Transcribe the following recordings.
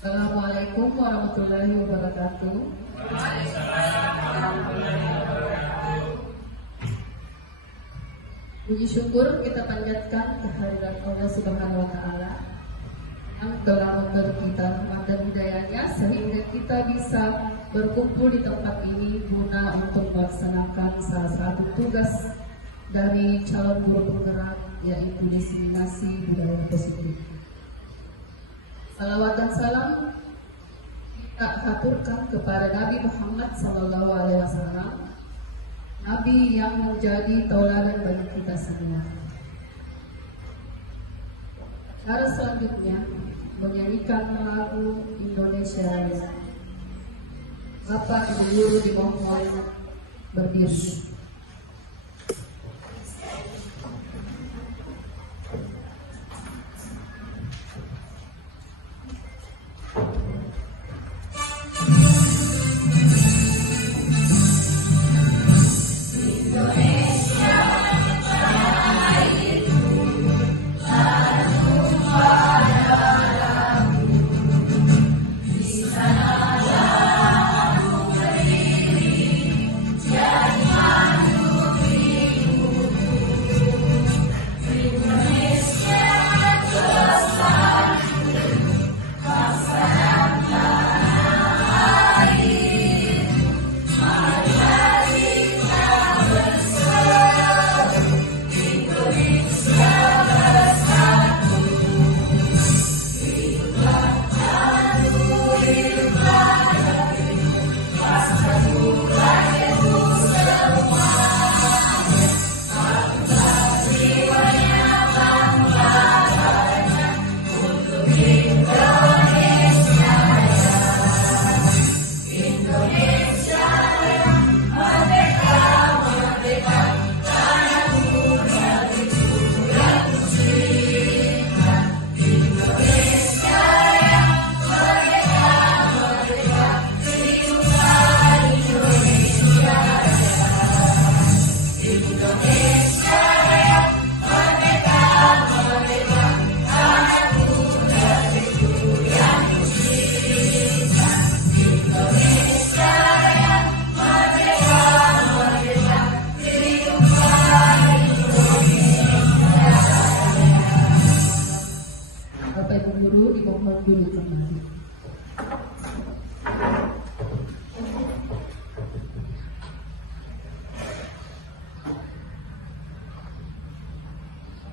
Assalamualaikum warahmatullahi wabarakatuh. Puji syukur kita panjatkan kehadiran Allah Subhanahu wa Ta'ala yang telah memberi kita rahmat dan hidayahnya sehingga kita bisa berkumpul di tempat ini guna untuk melaksanakan salah satu tugas dari calon guru penggerak, yaitu diseminasi budaya positif. Salawat dan salam kita haturkan kepada Nabi Muhammad SAW, Nabi yang menjadi tauladan bagi kita semua. Cara selanjutnya menyanyikan lagu Indonesia Raya. Bapak Ibu Guru dimohon berdiri.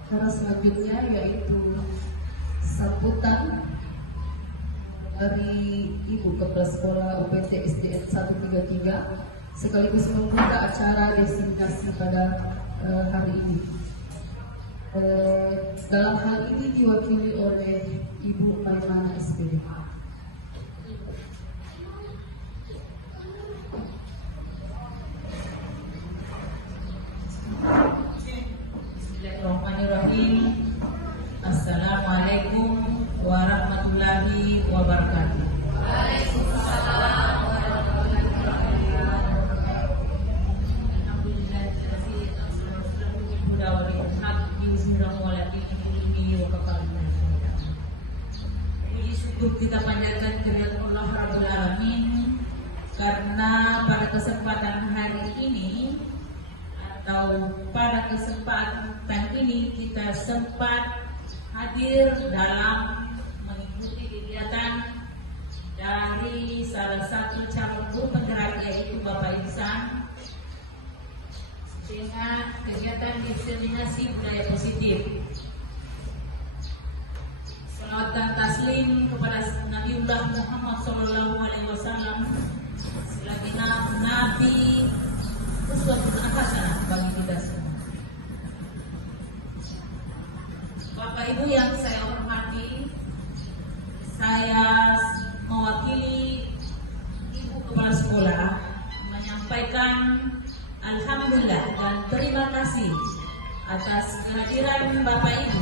Cara selanjutnya yaitu sambutan dari Ibu Kepala Sekolah UPT SDN 133 sekaligus membuka acara diseminasi pada hari ini. Dalam hal ini diwakili oleh Ibu Maimana SPD. Assalamualaikum warahmatullahi wabarakatuh. Waalaikumsalam warahmatullahi wabarakatuh. Puji syukur kita panjatkan kehadirat Allah Rabbul Alamin karena pada kesempatan hari ini atau pada kesempatan ini kita sempat hadir dalam mengikuti kegiatan dari salah satu calon guru penggerak, yaitu Bapak Ihsan, dengan kegiatan diseminasi budaya positif. Salawat dan taslim kepada Nabiullah Muhammad SAW sebagai Nabi uswatun hasanah bagi kita semua. Bapak Ibu yang saya hormati, saya mewakili Ibu Kepala Sekolah menyampaikan alhamdulillah dan terima kasih atas kehadiran Bapak Ibu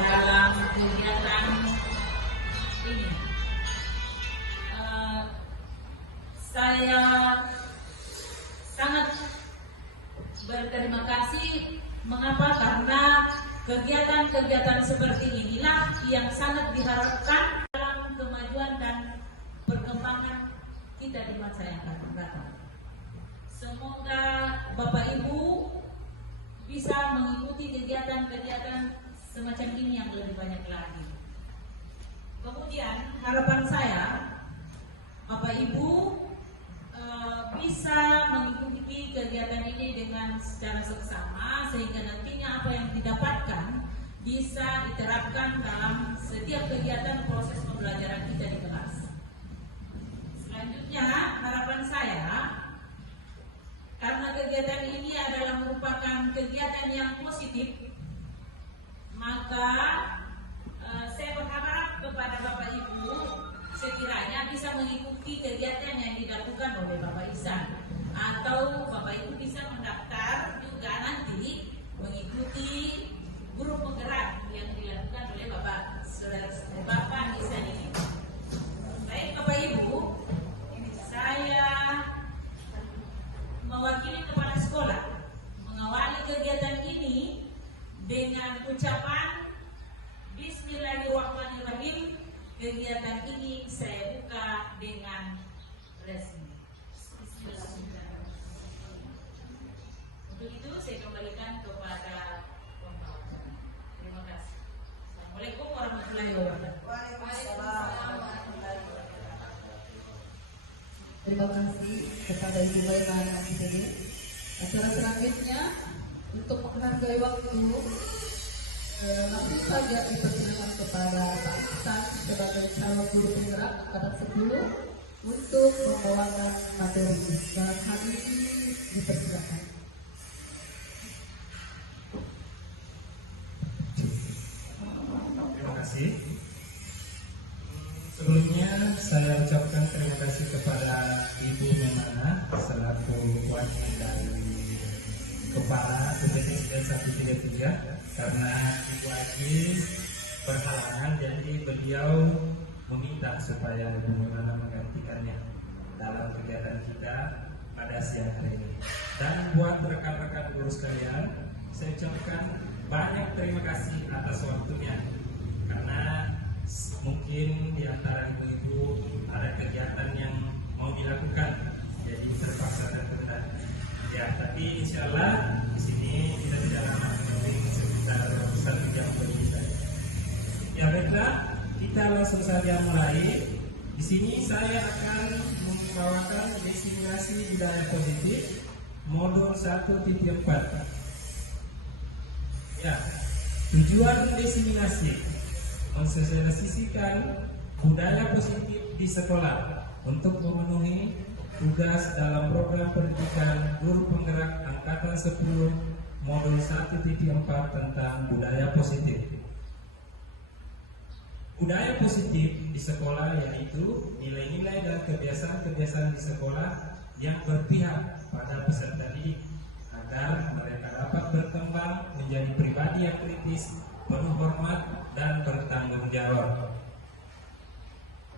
dalam kegiatan ini. Saya sangat berterima kasih. Mengapa? Karena kegiatan-kegiatan seperti inilah yang sangat diharapkan dalam kemajuan kemajuan dan perkembangan kita di masa yang akan datang. Semoga Bapak Ibu bisa mengikuti kegiatan-kegiatan semacam ini yang lebih banyak lagi. Kemudian harapan saya Bapak Ibu bisa mengikuti kegiatan ini dengan secara seksama sehingga nantinya apa yang didapatkan bisa diterapkan dalam setiap kegiatan proses pembelajaran kita di kelas. Selanjutnya harapan saya, karena kegiatan ini adalah merupakan kegiatan yang positif, maka saya berharap kepada Bapak Ibu sekiranya bisa mengikuti kegiatan yang dilakukan oleh Bapak Ihsan, atau Bapak Ibu bisa mendaftar juga nanti mengikuti grup penggerak yang dilakukan oleh Bapak Ihsan ini. Baik Bapak Ibu, saya mewakili kepala sekolah mengawali kegiatan ini dengan ucapan Bismillahirrahmanirrahim. Kegiatan ini saya buka dengan resmi. Untuk itu saya kembalikan kepada pembawa. Terima kasih. Assalamualaikum warahmatullahi wabarakatuh. Terima kasih kepada Ibu Bayrana Nabi. Acara selanjutnya untuk menghargai waktu, langsung saja dipersilakan kepada Pak Ihsan sebagai calon guru penggerak angkatan 10 untuk membawakan materi. Dalam hal ini dipersilakan. Terima kasih. Sebelumnya saya ucapkan terima kasih kepada Ibu Memana selaku wakil dari Kepala PPTN 133 karena Ibu Agis berhalangan, jadi beliau meminta supaya Ibu Memana menggantikannya dalam kegiatan kita pada siang hari ini. Dan buat rekan-rekan guru sekalian, saya ucapkan banyak terima kasih atas waktunya, karena mungkin di antara ibu-ibu ada kegiatan yang mau dilakukan, jadi terpaksa tertunda. Ya, tapi insya Allah di sini kita tidak lama, mungkin sekitar 1 jam lebih saja. Ya baiklah, kita langsung saja mulai. Di sini saya akan membawakan destinasi budaya positif modul 1.4. Ya, tujuan diseminasi mensosialisasikan budaya positif di sekolah untuk memenuhi tugas dalam program pendidikan guru penggerak angkatan 10 modul 1.4 tentang budaya positif. Budaya positif di sekolah yaitu nilai-nilai dan kebiasaan-kebiasaan di sekolah yang berpihak pada peserta didik agar mereka dapat berkembang menjadi pribadi yang kritis, penuh hormat dan bertanggung jawab.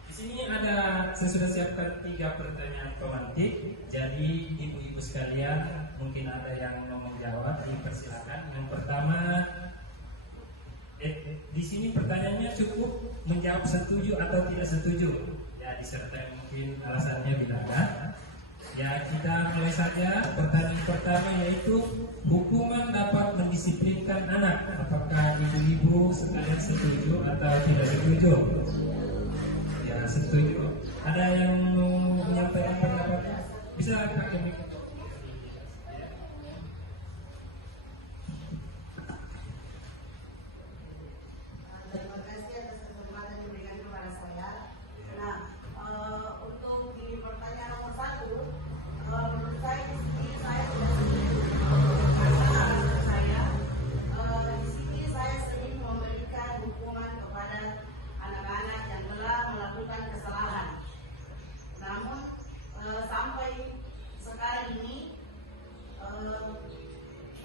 Di sini saya sudah siapkan 3 pertanyaan pemantik. Jadi ibu-ibu sekalian, mungkin ada yang mau menjawab, dipersilakan. Yang pertama, di sini pertanyaannya cukup menjawab setuju atau tidak setuju. Ya, disertai mungkin alasannya bila ada. Ya, kita mulai saja. Pertanyaan pertama yaitu hukuman dapat mendisiplinkan anak. Apakah ibu-ibu sekalian setuju atau tidak setuju? Ya, setuju. Ada yang mau menyampaikan pendapatnya? Bisa pakai mikrofon. Terima kasih atas kesempatan yang diberikan kepada saya. Nah, untuk di pertanyaan nomor 1, menurut saya di sini saya tidak setuju. Karena alasan saya, di sini saya sering memberikan hukuman kepada anak-anak yang telah melakukan kesalahan. Namun sampai sekarang ini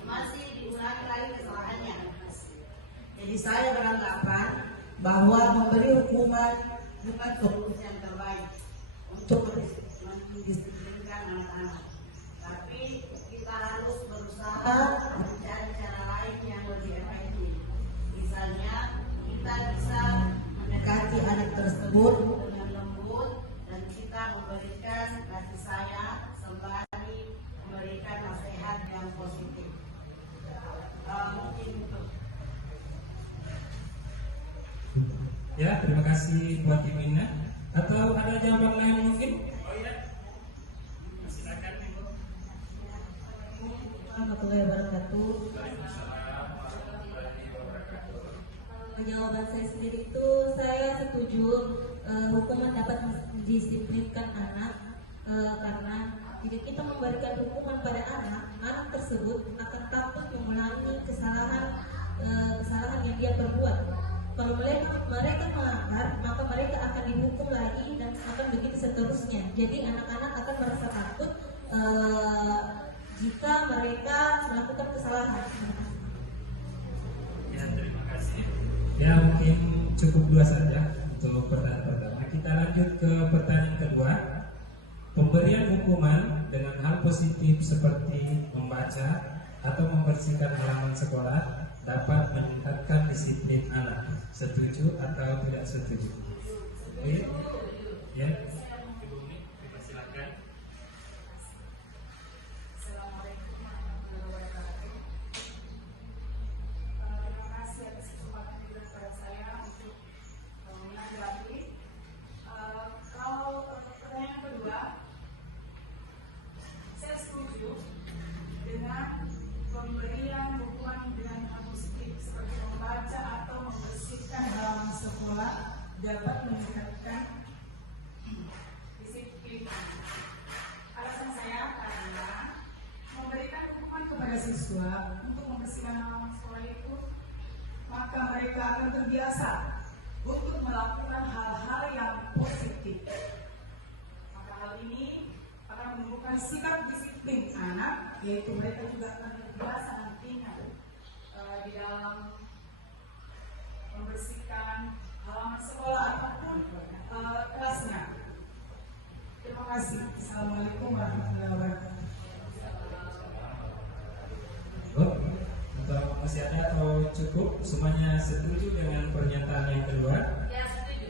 masih diulangi lagi kesalahannya. Jadi saya beranggapan bahwa memberi hukuman bukan solusi yang terbaik untuk mendisiplinkan anak-anak. Tapi kita harus berusaha mencari cara lain yang lebih efektif. Misalnya kita bisa mendekati anak tersebut dengan Ya, terima kasih buat Imina. Atau ada jawaban lain mungkin? Oh ya, silakan Ibu. Warahmatullahi wabarakatuh. Waalaikumsalam warahmatullahi wabarakatuh. Jawaban saya sendiri itu saya setuju hukuman dapat mendisiplinkan anak karena jika kita memberikan hukuman pada anak tersebut akan takut mengulangi kesalahan yang dia perbuat. Kalau mereka melanggar, maka mereka akan dihukum lagi dan akan begitu seterusnya. Jadi anak-anak akan merasa takut jika mereka melakukan kesalahan. Ya, terima kasih. Ya, mungkin cukup dua saja untuk pertanyaan pertama. Kita lanjut ke pertanyaan kedua. Pemberian hukuman dengan hal positif seperti membaca atau membersihkan halaman sekolah dapat meningkatkan disiplin anak. Setuju atau tidak setuju? Setuju. Ya. Ibu Umi, silakan. Assalamualaikum warahmatullahi wabarakatuh. Terima kasih atas kesempatan diberikan kepada saya untuk menanggapi. Kalau pertanyaan kedua, saya setuju dengan pemberian hukuman dengan hal positif seperti membaca atau membersihkan halaman sekolah dapat meningkatkan disiplin. Alasan saya karena memberikan hukuman kepada siswa untuk membersihkan halaman sekolah itu, maka mereka akan terbiasa untuk melakukan hal-hal yang positif. Maka hal ini akan menumbuhkan sikap disiplin anak, yaitu mereka juga akan terbiasa nantinya di dalam membersihkan halaman sekolah ataupun kelasnya. Terima kasih. Assalamualaikum warahmatullahi wabarakatuh. Atau masih ada atau cukup? Semuanya setuju dengan pernyataan yang kedua? Ya, setuju.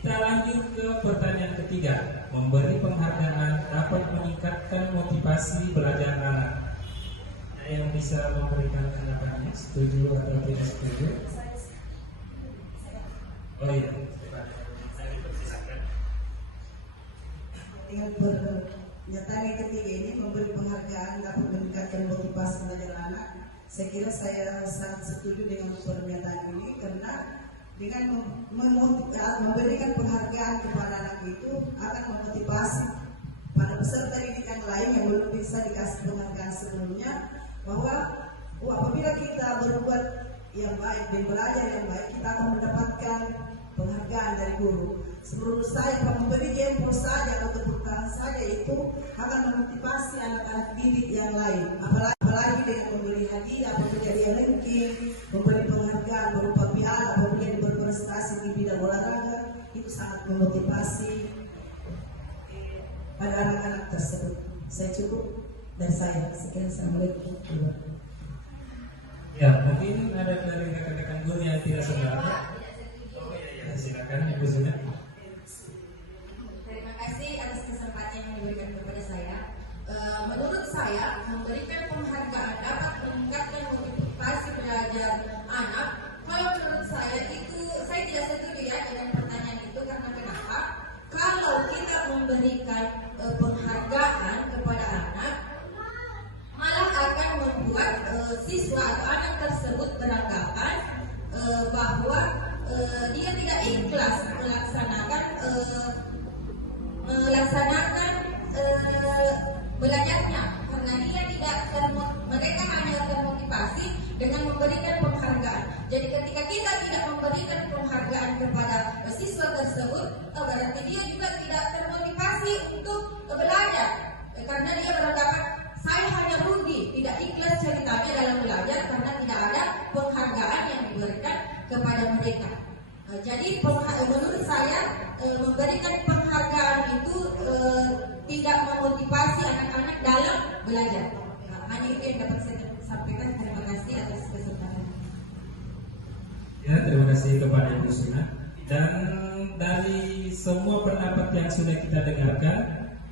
Kita lanjut ke pertanyaan ketiga. Memberi penghargaan dapat meningkatkan motivasi belajar anak. Ada yang bisa memberikan tanggapannya? Setuju atau tidak setuju? Oh iya, saya dipersilakan. Dengan pernyataan yang ketiga ini, memberi penghargaan dapat meningkatkan motivasi belajar anak. Saya kira saya sangat setuju dengan pernyataan ini karena dengan memberikan penghargaan kepada anak itu akan memotivasi pada peserta didik yang lain yang belum bisa dikasih penghargaan sebelumnya, bahwa apabila kita berbuat yang baik dan belajar yang baik, kita akan mendapatkan penghargaan dari guru. Menurut saya, memberi jempol saja atau tepuk tangan saja itu akan memotivasi anak-anak didik yang lain. Apalagi dengan memberi hadiah, memberi ranking, memberi penghargaan berupa piala apabila yang berprestasi di bidang olahraga, itu sangat memotivasi pada anak-anak tersebut. Saya cukup dari saya. Sekian, assalamualaikum. Ya, mungkin ada dari rekan-rekan guru yang tidak sebenarnya. Oh iya, silakan Ibu Zuna. Terima kasih atas kesempatan yang diberikan kepada saya. Menurut saya, memberikan penghargaan dapat meningkatkan motivasi belajar anak. Kalau menurut saya itu, saya tidak setuju ya dengan pertanyaan itu, karena kenapa? Kalau kita memberikan penghargaan kepada anak, malah akan membuat siswa atau anak tersebut beranggapan bahwa dia tidak ikhlas melaksanakan belajarnya, karena dia tidak mereka hanya termotivasi dengan memberikan penghargaan. Jadi ketika kita tidak memberikan penghargaan kepada siswa tersebut, berarti dia juga tidak termotivasi untuk belajar, karena dia beranggapan saya hanya rugi, tidak ikhlas ceritanya dalam belajar karena tidak ada penghargaan yang diberikan kepada mereka. Jadi menurut saya memberikan penghargaan itu tidak memotivasi anak-anak dalam belajar. Hanya itu yang dapat saya sampaikan. Terima kasih atas kesempatan. Ya, terima kasih kepada Ibu Suna. Dan dari semua pendapat yang sudah kita dengarkan,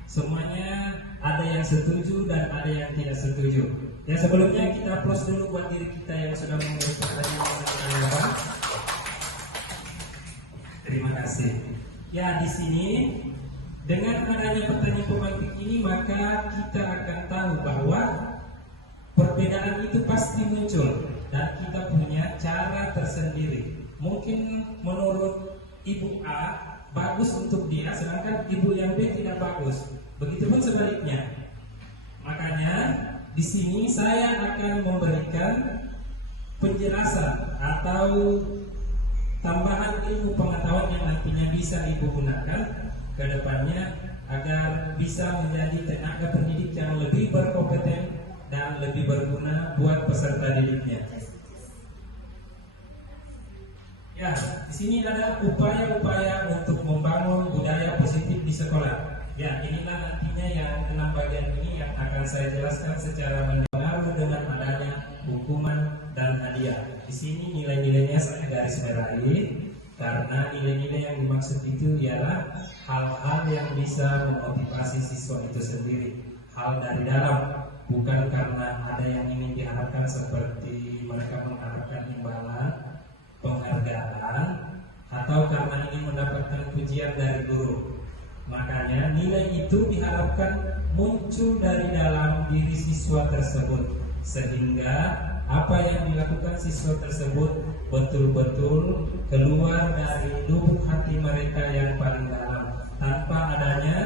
semuanya ada yang setuju dan ada yang tidak setuju. Ya, sebelumnya kita applause dulu buat diri kita yang sudah mengurus pertanyaan. Terima kasih. Ya, di sini dengan adanya pertanyaan pemantik ini maka kita akan tahu bahwa perbedaan itu pasti muncul dan kita punya cara tersendiri. Mungkin menurut Ibu A bagus untuk dia, sedangkan Ibu yang B tidak bagus. Begitupun sebaliknya. Makanya di sini saya akan memberikan penjelasan atau tambahan ilmu pengetahuan yang nantinya bisa Ibu gunakan ke depannya agar bisa menjadi tenaga pendidik yang lebih berkompeten dan lebih berguna buat peserta didiknya. Ya, di sini ada upaya-upaya untuk membangun budaya positif di sekolah. Ya, inilah nantinya yang 6 bagian ini yang akan saya jelaskan secara mendalam dengan adanya hukuman dan hadiah. Di sini nilai-nilainya saya garis merahi karena nilai-nilai yang dimaksud itu ialah hal-hal yang bisa memotivasi siswa itu sendiri. Hal dari dalam, bukan karena ada yang ingin diharapkan seperti mereka mengharapkan imbalan, penghargaan, atau karena ingin mendapatkan pujian dari guru. Makanya nilai itu diharapkan muncul dari dalam diri siswa tersebut, sehingga apa yang dilakukan siswa tersebut betul-betul keluar dari lubuk hati mereka yang paling dalam, tanpa adanya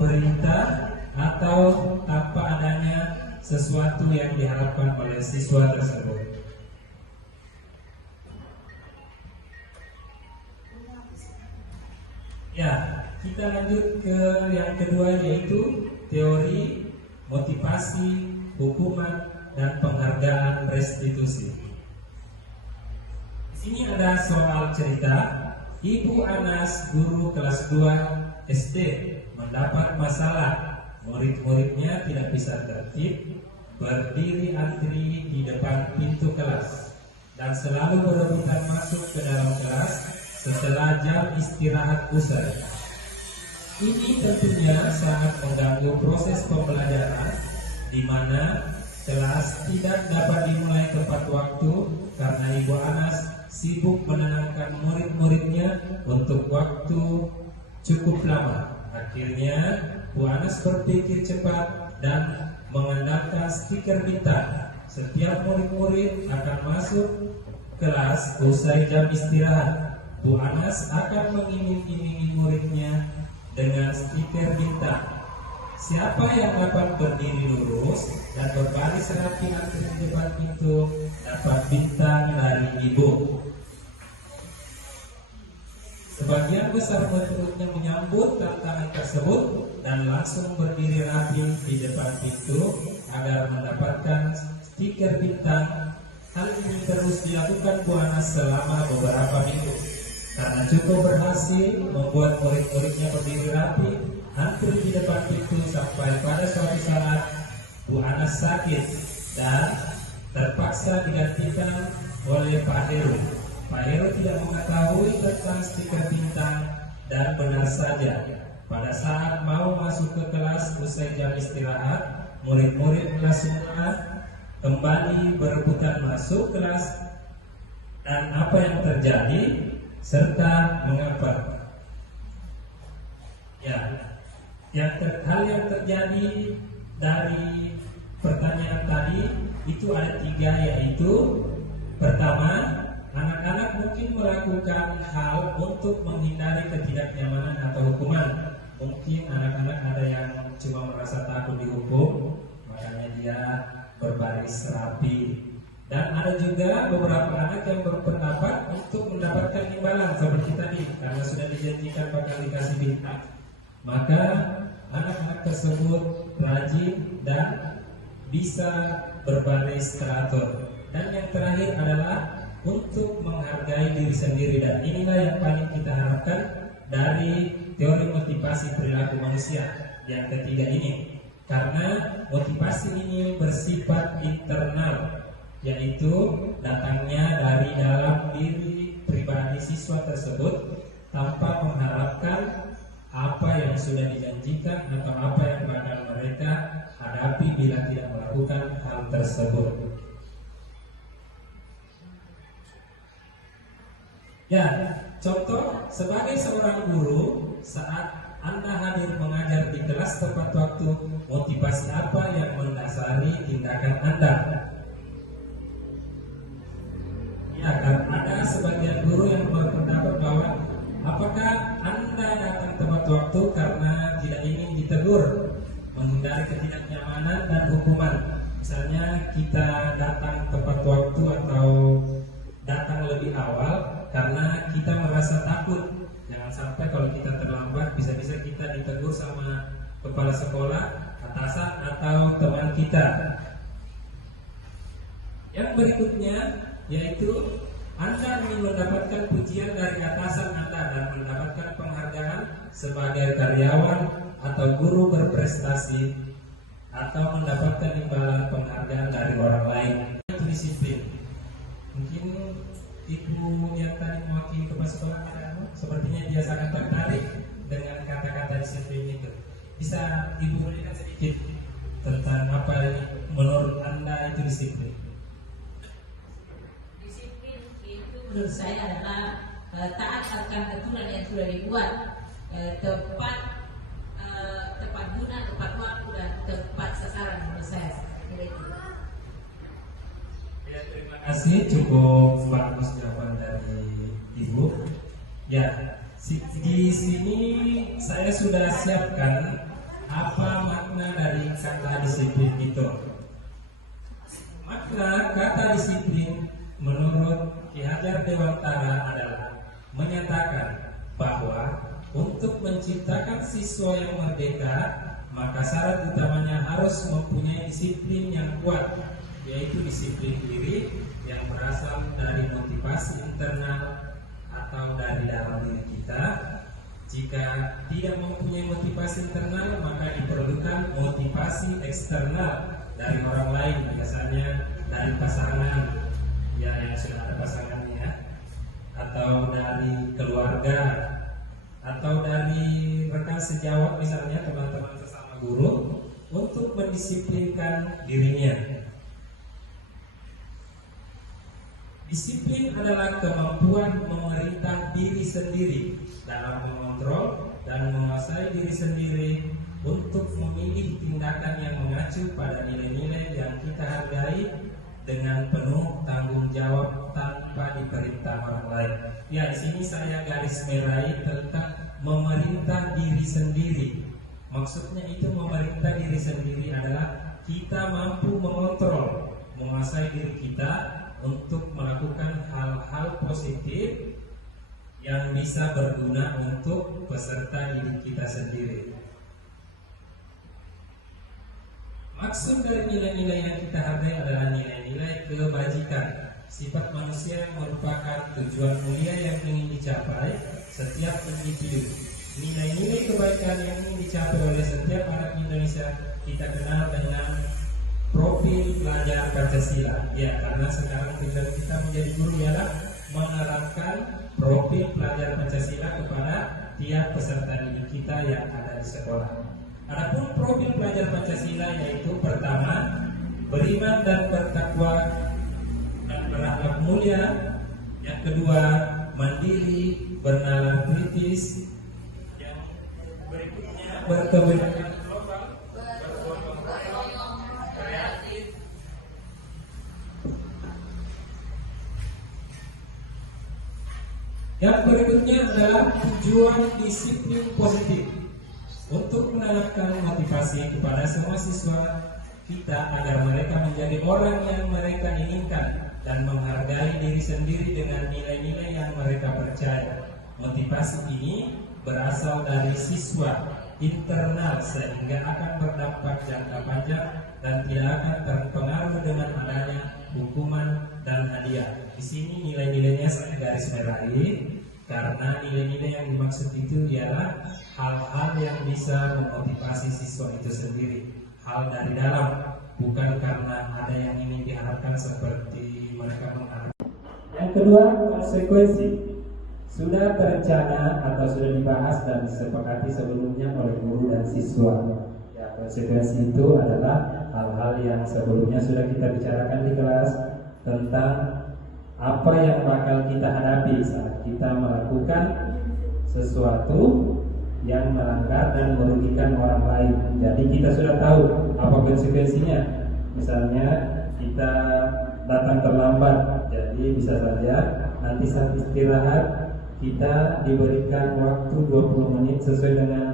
perintah atau tanpa adanya sesuatu yang diharapkan oleh siswa tersebut. Ya, kita lanjut ke yang kedua, yaitu teori, motivasi, hukuman, dan penghargaan restitusi. Di sini ada soal cerita. Ibu Anas, guru kelas 2 SD, mendapat masalah. Murid-muridnya tidak bisa tertib, berdiri antri di depan pintu kelas, dan selalu berebutan masuk ke dalam kelas setelah jam istirahat usai. Ini tentunya sangat mengganggu proses pembelajaran, di mana kelas tidak dapat dimulai tepat waktu karena Ibu Anas sibuk menenangkan murid-muridnya untuk waktu cukup lama. Akhirnya Bu Anas berpikir cepat dan mengandalkan stiker bintang. Setiap murid-murid akan masuk kelas usai jam istirahat. Bu Anas akan mengiming-imingi muridnya dengan stiker bintang. Siapa yang dapat berdiri lurus dan berbaris rapi antri di depan pintu dapat bintang dari ibu. Sebagian besar murid-muridnya menyambut tantangan tersebut dan langsung berdiri rapi di depan pintu agar mendapatkan stiker bintang. Hal ini terus dilakukan Bu Anas selama beberapa minggu. Karena cukup berhasil membuat murid-muridnya berdiri rapi antri di depan pintu, sampai pada suatu saat Bu Anas sakit dan terpaksa digantikan oleh Pak Heru. Pak Heru tidak mengetahui tentang stiker bintang dan benar saja pada saat mau masuk ke kelas usai jam istirahat, murid-murid kelas semua kembali berebutan masuk kelas. Dan apa yang terjadi serta mengapa? Ya, hal yang terjadi dari pertanyaan tadi itu ada 3, yaitu pertama, anak-anak mungkin melakukan hal untuk menghindari ketidaknyamanan atau hukuman. Mungkin anak-anak ada yang cuma merasa takut dihukum, makanya dia berbaris rapi. Dan ada juga beberapa anak yang berpendapat untuk mendapatkan imbalan seperti tadi, karena sudah dijanjikan bakal dikasih bintang. Maka anak-anak tersebut rajin dan bisa berbaris teratur. Dan yang terakhir adalah untuk menghargai diri sendiri, dan inilah yang paling kita harapkan dari teori motivasi perilaku manusia yang ketiga ini. Karena motivasi ini bersifat internal, yaitu datangnya dari dalam diri pribadi siswa tersebut tanpa mengharapkan apa yang sudah dijanjikan atau apa yang bakal mereka hadapi bila tidak melakukan hal tersebut. Ya, Contoh, sebagai seorang guru, saat Anda hadir mengajar di kelas tepat waktu, motivasi apa yang mendasari tindakan Anda? Ya, kan ada sebagian guru yang berpendapat bahwa apakah Anda datang tepat waktu karena tidak ingin ditegur, menghindari ketidaknyamanan dan hukuman. Misalnya kita datang tepat waktu atau datang lebih awal karena kita merasa takut. Jangan sampai kalau kita terlambat bisa-bisa kita ditegur sama kepala sekolah, atasan atau teman kita. Yang berikutnya yaitu Anda ingin mendapatkan pujian dari atasan Anda dan mendapatkan penghargaan sebagai karyawan atau guru berprestasi, atau mendapatkan imbalan penghargaan dari orang lain. Itu disiplin. Mungkin ibu yang tadi mewakili kepala sekolah sepertinya dia sangat tertarik dengan kata-kata disiplin itu. Bisa ibu berikan sedikit tentang apa yang menurut Anda itu disiplin? Disiplin itu menurut saya adalah taat akan aturan yang sudah dibuat, tepat guna, tepat waktu dan tepat sasaran menurut saya. Ya, terima kasih, cukup bagus jawaban dari ibu. Ya, di sini saya sudah siapkan apa makna dari kata disiplin itu. Makna kata disiplin menurut Ki Hajar Dewantara adalah menyatakan bahwa untuk menciptakan siswa yang merdeka, maka syarat utamanya harus mempunyai disiplin yang kuat, yaitu disiplin diri yang berasal dari motivasi internal atau dari dalam diri kita. Jika tidak mempunyai motivasi internal, maka diperlukan motivasi eksternal dari orang lain, biasanya dari pasangan, ya yang sudah ada pasangannya, atau dari keluarga, atau dari rekan sejawat, misalnya teman-teman sesama guru, untuk mendisiplinkan dirinya. Disiplin adalah kemampuan memerintah diri sendiri dalam mengontrol dan menguasai diri sendiri untuk memilih tindakan yang mengacu pada nilai-nilai yang kita hargai dengan penuh tanggung jawab tanpa diperintah orang lain. Ya, di sini saya garis merahi tentang memerintah diri sendiri. Maksudnya itu memerintah diri sendiri adalah kita mampu mengontrol, menguasai diri kita untuk melakukan hal-hal positif yang bisa berguna untuk peserta didik kita sendiri. Maksud dari nilai-nilai yang kita hargai adalah nilai-nilai kebajikan, sifat manusia yang merupakan tujuan mulia yang ingin dicapai setiap individu. Nilai-nilai kebaikan yang ingin dicapai oleh setiap anak Indonesia kita kenal dengan profil pelajar Pancasila. Ya, karena sekarang tujuan kita menjadi guru ialah menerapkan profil pelajar Pancasila kepada tiap peserta didik kita yang ada di sekolah. Adapun profil pelajar Pancasila yaitu pertama, beriman dan bertakwa dan berakhlak mulia. Yang kedua, mandiri, bernalar kritis. Yang berikutnya, berkeberanian global, kreatif. Yang berikutnya adalah tujuan disiplin positif, untuk menanamkan motivasi kepada semua siswa kita agar mereka menjadi orang yang mereka inginkan dan menghargai diri sendiri dengan nilai-nilai yang mereka percaya. Motivasi ini berasal dari siswa internal sehingga akan berdampak jangka panjang dan tidak akan terpengaruh dengan adanya hukuman dan hadiah. Di sini nilai-nilainya saya garis merahi karena nilai-nilai yang dimaksud itu ialah hal-hal yang bisa memotivasi siswa itu sendiri, hal dari dalam, bukan karena ada yang ingin diharapkan seperti mereka mengharapkan. Yang kedua, konsekuensi sudah terencana atau sudah dibahas dan disepakati sebelumnya oleh guru dan siswa. Ya, konsekuensi itu adalah hal-hal yang sebelumnya sudah kita bicarakan di kelas tentang apa yang bakal kita hadapi saat kita melakukan sesuatu yang melanggar dan merugikan orang lain. Jadi kita sudah tahu apa konsekuensinya. Misalnya kita datang terlambat, jadi bisa saja nanti saat istirahat kita diberikan waktu 20 menit sesuai dengan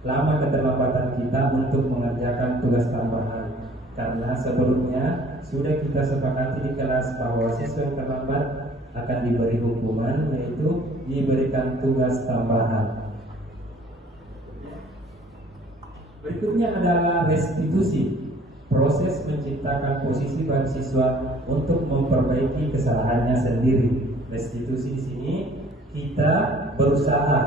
lama keterlambatan kita untuk mengerjakan tugas tambahan. Karena sebelumnya sudah kita sepakati di kelas bahwa siswa yang terlambat akan diberi hukuman, yaitu diberikan tugas tambahan. Berikutnya adalah restitusi, proses menciptakan posisi bagi siswa untuk memperbaiki kesalahannya sendiri. Restitusi di sini kita berusaha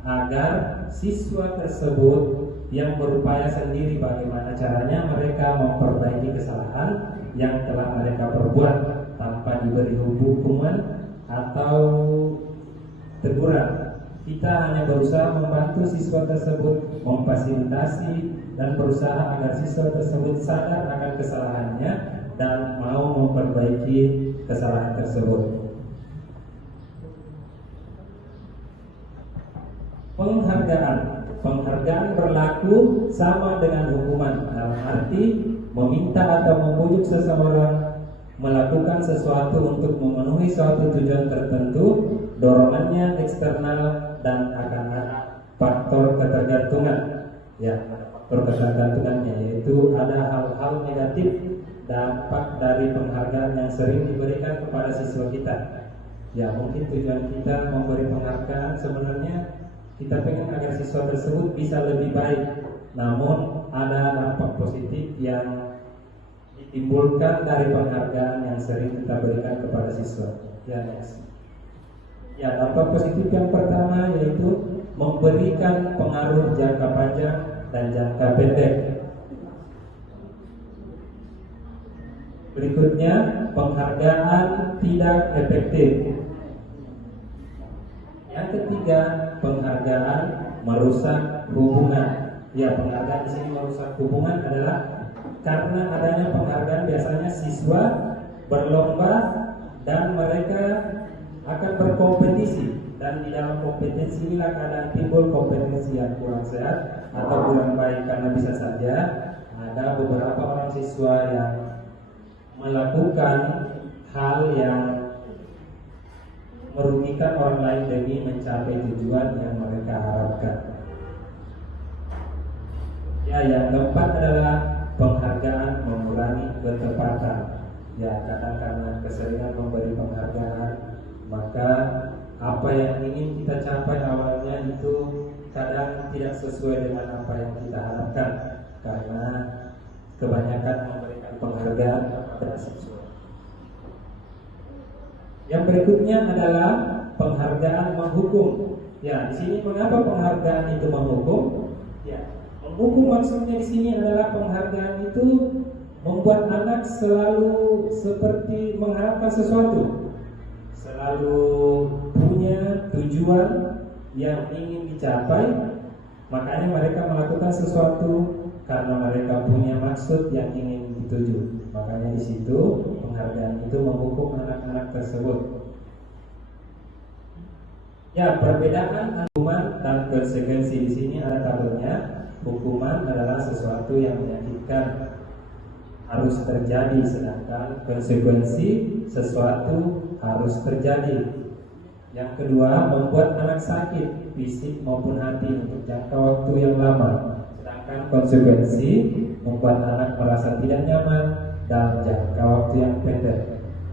agar siswa tersebut yang berupaya sendiri bagaimana caranya mereka memperbaiki kesalahan yang telah mereka perbuat tanpa diberi hukuman atau teguran. Kita hanya berusaha membantu siswa tersebut, memfasilitasi dan berusaha agar siswa tersebut sadar akan kesalahannya dan mau memperbaiki kesalahan tersebut. Penghargaan berlaku sama dengan hukuman, dalam arti meminta atau membujuk seseorang melakukan sesuatu untuk memenuhi suatu tujuan tertentu, dorongannya eksternal dan akan ada faktor ketergantungan. Ya, faktor ketergantungannya yaitu ada hal-hal negatif dampak dari penghargaan yang sering diberikan kepada siswa kita. Ya, mungkin tujuan kita memberi penghargaan sebenarnya kita pengen agar siswa tersebut bisa lebih baik. Namun ada dampak positif yang ditimbulkan dari penghargaan yang sering kita berikan kepada siswa. Ya, dampak positif yang pertama yaitu memberikan pengaruh jangka panjang dan jangka pendek. Berikutnya, penghargaan tidak efektif. Yang ketiga, penghargaan merusak hubungan. Ya, penghargaan di sini merusak hubungan adalah karena adanya penghargaan biasanya siswa berlomba dan mereka akan berkompetisi, dan di dalam kompetisi inilah kadang timbul kompetisi yang kurang sehat atau kurang baik, karena bisa saja ada beberapa orang siswa yang melakukan hal yang merugikan orang lain demi mencapai tujuan yang mereka harapkan. Ya, yang keempat adalah penghargaan mengurangi ketepatan. Ya, kadang karena keseringan memberi penghargaan, maka apa yang ingin kita capai awalnya itu kadang tidak sesuai dengan apa yang kita harapkan karena kebanyakan memberikan penghargaan kepada siswa. Yang berikutnya adalah penghargaan menghukum. Ya, di sini mengapa penghargaan itu menghukum? Ya, menghukum maksudnya di sini adalah penghargaan itu membuat anak selalu seperti mengharapkan sesuatu, selalu punya tujuan yang ingin dicapai, makanya mereka melakukan sesuatu karena mereka punya maksud yang ingin dituju. Makanya di situ penghargaan itu menghukum anak-anak tersebut. Ya, perbedaan hukuman dan konsekuensi di sini ada tabelnya. Hukuman adalah sesuatu yang menyakitkan, harus terjadi, sedangkan konsekuensi sesuatu harus terjadi. Yang kedua, membuat anak sakit fisik maupun hati untuk jangka waktu yang lama, sedangkan konsekuensi membuat anak merasa tidak nyaman dalam jangka waktu yang pendek.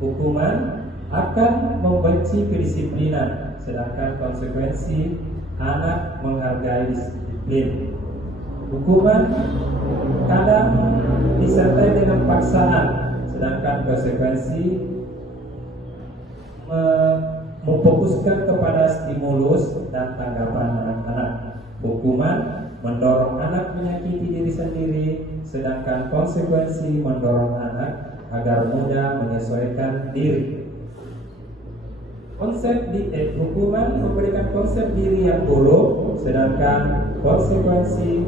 Hukuman akan membenci kedisiplinan, sedangkan konsekuensi anak menghargai disiplin. Hukuman kadang disertai dengan paksaan, sedangkan konsekuensi memfokuskan kepada stimulus dan tanggapan anak-anak. Hukuman mendorong anak menyakiti diri sendiri, sedangkan konsekuensi mendorong anak agar mudah menyesuaikan diri. Hukuman memberikan konsep diri yang buruk, sedangkan konsekuensi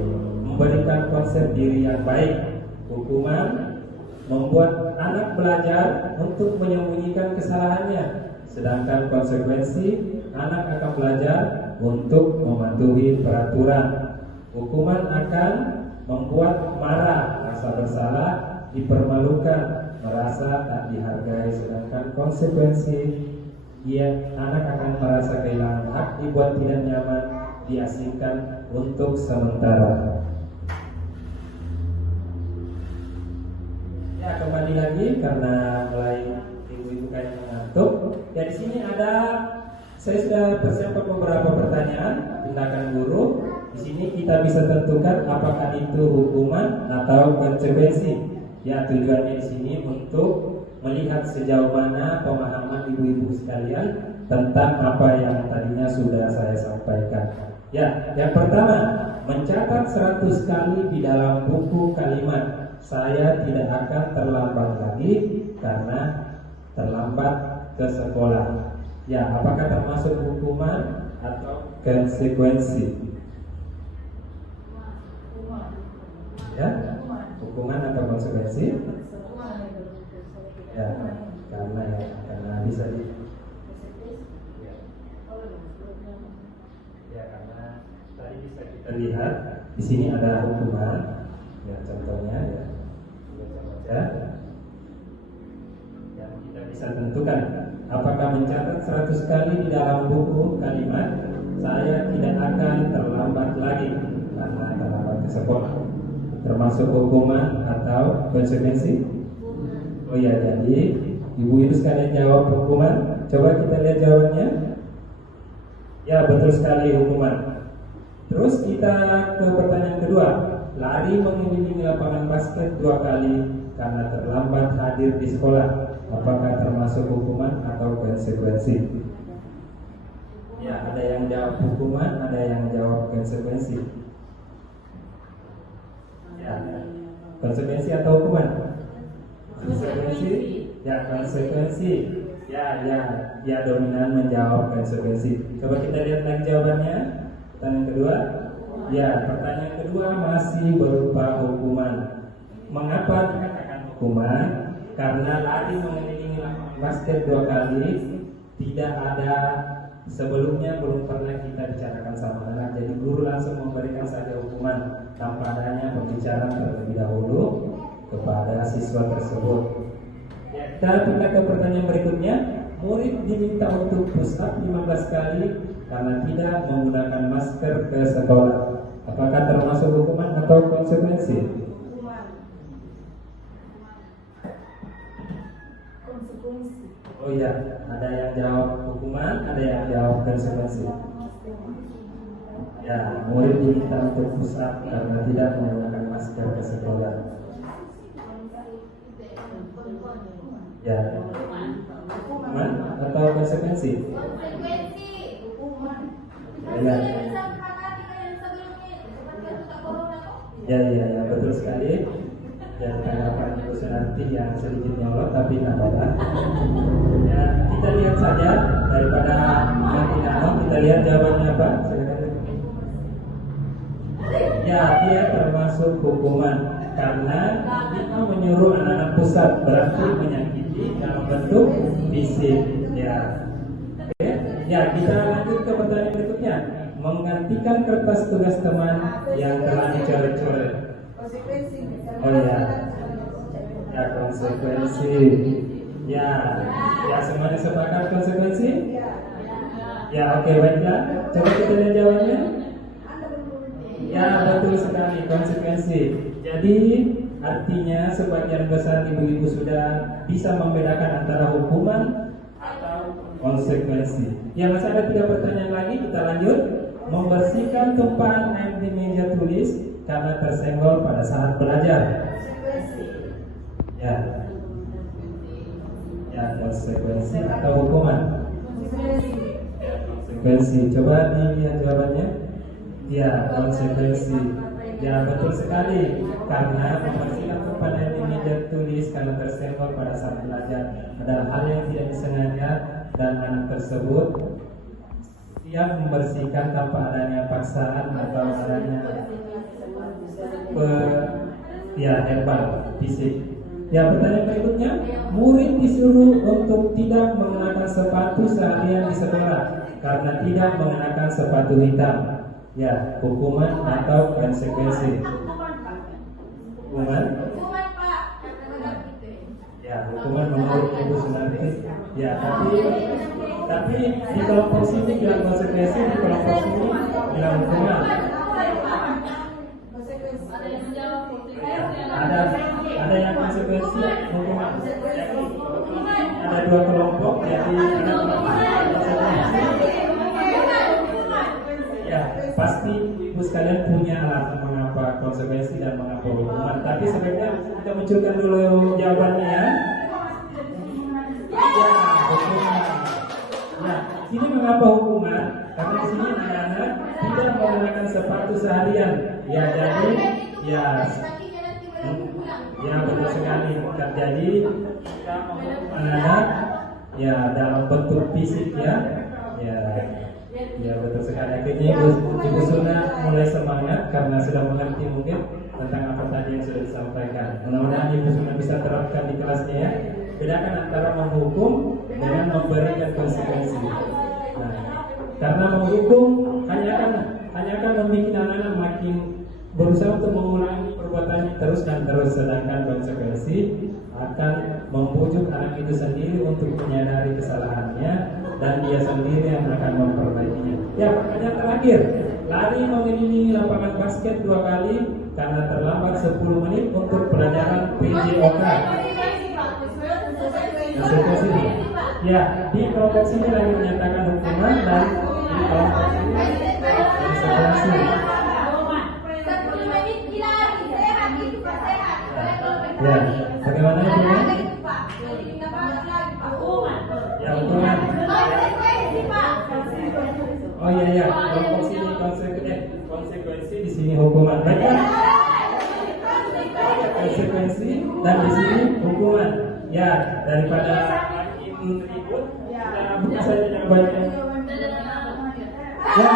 memberikan konsep diri yang baik. Hukuman membuat anak belajar untuk menyembunyikan kesalahannya, sedangkan konsekuensi anak akan belajar untuk mematuhi peraturan. Hukuman akan membuat marah, rasa bersalah, dipermalukan, merasa tak dihargai, sedangkan konsekuensi anak akan merasa kehilangan hak, dibuat tidak nyaman, diasingkan untuk sementara. Ya, kembali lagi karena mulai ibu-ibu kayak mengantuk. Ya, di sini saya sudah persiapkan beberapa pertanyaan tindakan guru. Di sini kita bisa tentukan apakah itu hukuman atau konsekuensi. Ya, tujuannya di sini untuk melihat sejauh mana pemahaman ibu-ibu sekalian tentang apa yang tadinya sudah saya sampaikan. Ya, yang pertama, mencatat 100 kali di dalam buku kalimat saya tidak akan terlambat lagi karena terlambat ke sekolah. Ya, apakah termasuk hukuman atau konsekuensi? Ya, hukuman atau konsekuensi? Ya, karena bisa karena tadi bisa kita lihat di sini ada hukuman. Ya, contohnya ya. Yang kita bisa tentukan apakah mencatat 100 kali di dalam buku kalimat saya tidak akan terlambat lagi karena terlambat ke sekolah, termasuk hukuman atau konsekuensi? Oh ya, jadi ibu-ibu sekalian jawab hukuman. Coba kita lihat jawabannya. Ya, betul sekali, hukuman. Terus kita ke pertanyaan kedua. Lari mengelilingi lapangan basket 2 kali karena terlambat hadir di sekolah. Apakah termasuk hukuman atau konsekuensi? Ya, ada yang jawab hukuman, ada yang jawab konsekuensi. Ya, konsekuensi atau hukuman? Konsekuensi. Ya, konsekuensi. Ya, dominan menjawab konsekuensi. Coba kita lihat lagi jawabannya. Pertanyaan kedua. Ya, pertanyaan kedua masih berupa hukuman. Mengapa dikatakan hukuman? Karena lari mengelilingi lapangan basket 2 kali tidak ada sebelumnya, belum pernah kita bicarakan sama anak. Jadi guru langsung memberikan saja hukuman tanpa adanya pembicaraan terlebih dahulu kepada siswa tersebut. Ya, kita pindah ke pertanyaan berikutnya. Murid diminta untuk push up 15 kali karena tidak menggunakan masker ke sekolah. Apakah termasuk hukuman atau konsekuensi? Oh iya, ada yang jawab hukuman, ada yang jawab konsekuensi. Ya, murid diminta untuk push up karena tidak menggunakan masker ke sekolah. Ya, hukuman atau konsekuensi? Konsekuensi. Ya. Ya, betul sekali. Dan tanggapan Ibu Sunarti yang sedikit nyolot tapi tidak apa-apa. Ya, kita lihat saja daripada makin lama, kita lihat jawabannya apa. Ya, dia termasuk hukuman karena kita menyuruh anak-anak pusat, berarti menyakiti dalam bentuk fisik. Ya, oke. Ya, kita lanjut ke pertanyaan berikutnya. Menggantikan kertas tugas teman yang telah dicoret-coret. Oh ya, ya konsekuensi. Ya, semuanya sepakat konsekuensi? Ya, oke, baiklah. Coba kita lihat jawabannya. Ya, betul sekali, konsekuensi. Jadi artinya sebagian besar ibu-ibu sudah bisa membedakan antara hukuman atau konsekuensi. Ya, masih ada 3 pertanyaan lagi, kita lanjut. Membersihkan tumpahan air di meja tulis karena tersenggol pada saat belajar. Ya, konsekuensi atau hukuman? Konsekuensi. Coba dilihat jawabannya. Ya, konsekuensi. Ya, betul sekali. Karena membersihkan tumpahan air di meja tulis karena tersenggol pada saat belajar adalah hal yang tidak disengaja dan anak tersebut yang membersihkan tanpa adanya paksaan atau adanya herbal fisik. Ya, pertanyaan berikutnya, murid disuruh untuk tidak mengenakan sepatu seharian di sekolah karena tidak mengenakan sepatu hitam. Ya, hukuman atau konsekuensi. Hukuman? Hukuman Pak, karena begitu. Ya, hukuman menurut Ibu Sunarti. Ya, tapi di kelompok sini bilang konsekuensi, di kelompok sini bilang hukuman. Ada yang konsekuensi hukuman. Jadi, ada dua kelompok, jadi ada konsekuensi. Ya, pasti ibu sekalian punya alasan mengapa konsekuensi dan mengapa hukuman. Tapi sebaiknya kita munculkan dulu jawabannya ya. Ya, hukuman. Nah, ini mengapa hukuman? Karena di sini anak-anak tidak menggunakan sepatu seharian. Ya, jadi ya betul sekali. Jadi kita menghukum anak-anak ya dalam bentuk fisik ya. Ya betul sekali. Akhirnya Ibu Suna mulai semangat karena sudah mengerti mungkin tentang apa tadi yang sudah disampaikan. Mudah-mudahan Ibu Suna bisa terapkan di kelasnya ya. Bedakan antara menghukum dengan memberikan konsekuensi. Nah, karena menghukum hanya akan membuat anak-anak makin berusaha untuk mengulangi perbuatannya terus dan terus, sedangkan konsekuensi akan membujuk anak itu sendiri untuk menyadari kesalahannya dan dia sendiri yang akan memperbaikinya. Ya, pertanyaan terakhir, lari mengelilingi lapangan basket 2 kali karena terlambat 10 menit untuk pelajaran PJOK. Konsekuensi. Ya, di kelompok sini lagi menyatakan hukuman dan di kelompok sini konsekuensi. Ya, bagaimana itu? Ya, hukuman. Oh iya, kelompok sini konsekuensi, di sini hukuman. Baiklah. Konsekuensi dan di sini hukuman. Ya, daripada makin ribut, kita buka saja jawabannya. Ya,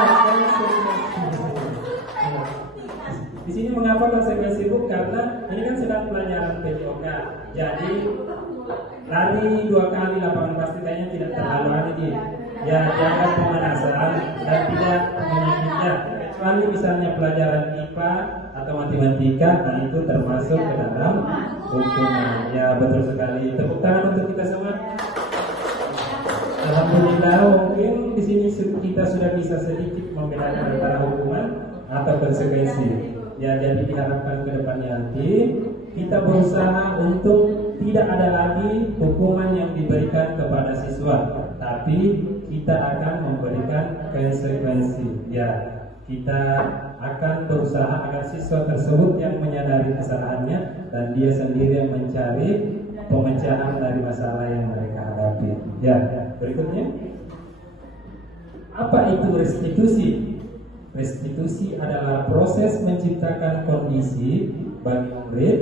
di sini mengapa konsekuensi bu? Karena ini kan sedang pelajaran PJOK. Jadi lari 2 kali lapangan basket kayaknya tidak terlalu ini. Ya, jangan pemanasan dan tidak menyakitkan. Kecuali misalnya pelajaran IPA atau matematika, nah itu termasuk ke dalam hukuman. Ya, betul sekali. Tepuk tangan untuk kita semua. Alhamdulillah, mungkin di sini kita sudah bisa sedikit membedakan antara hukuman atau konsekuensi. Ya, jadi diharapkan ke depannya nanti kita berusaha untuk tidak ada lagi hukuman yang diberikan kepada siswa, tapi kita akan memberikan konsekuensi. Ya, kita akan berusaha agar siswa tersebut yang menyadari kesalahannya dan dia sendiri yang mencari pemecahan dari masalah yang mereka hadapi. Ya, berikutnya, apa itu restitusi? Restitusi adalah proses menciptakan kondisi bagi murid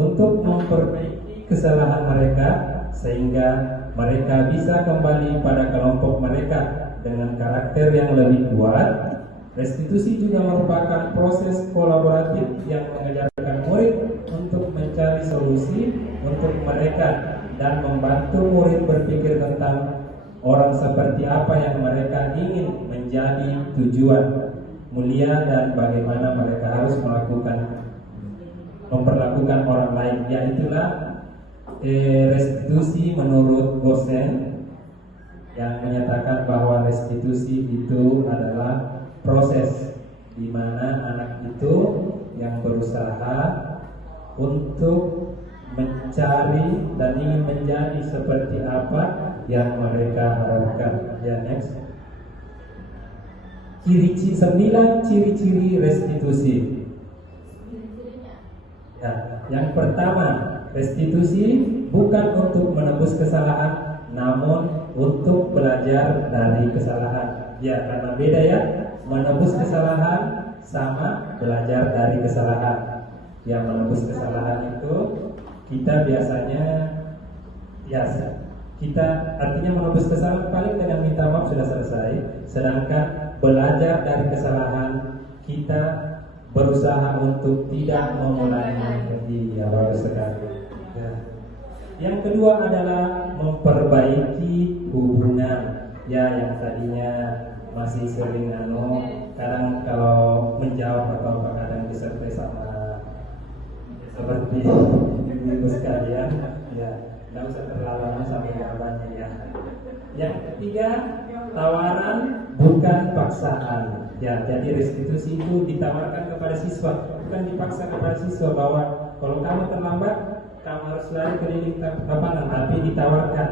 untuk memperbaiki kesalahan mereka sehingga mereka bisa kembali pada kelompok mereka dengan karakter yang lebih kuat. Restitusi juga merupakan proses kolaboratif yang mengajarkan murid untuk mencari solusi untuk mereka dan membantu murid berpikir tentang orang seperti apa yang mereka ingin menjadi tujuan mulia dan bagaimana mereka harus memperlakukan orang lain. Yaitulah restitusi menurut dosen yang menyatakan bahwa restitusi itu adalah proses di mana anak itu yang berusaha untuk mencari dan ingin menjadi seperti apa yang mereka harapkan. Ya, next. 9 ciri-ciri restitusi. Ya, yang pertama, restitusi bukan untuk menebus kesalahan, namun untuk belajar dari kesalahan. Ya, karena beda ya, menebus kesalahan sama belajar dari kesalahan. Yang menebus kesalahan itu kita biasanya kita artinya menebus kesalahan paling dengan minta maaf sudah selesai. Sedangkan belajar dari kesalahan kita berusaha untuk tidak mengulangi lagi. Ya, bagus sekali. Ya. Yang kedua adalah memperbaiki hubungan. Ya, yang tadinya masih sering kadang kalau menjawab atau kadang disertai sama seperti ibu sekalian, ya nggak usah terlalu lama sampai jawabannya ya. Yang ketiga, tawaran bukan paksaan. Ya, jadi restitusi itu ditawarkan kepada siswa, bukan dipaksa kepada siswa bahwa kalau kamu terlambat, kamu harus lari keliling lapangan, tapi ditawarkan.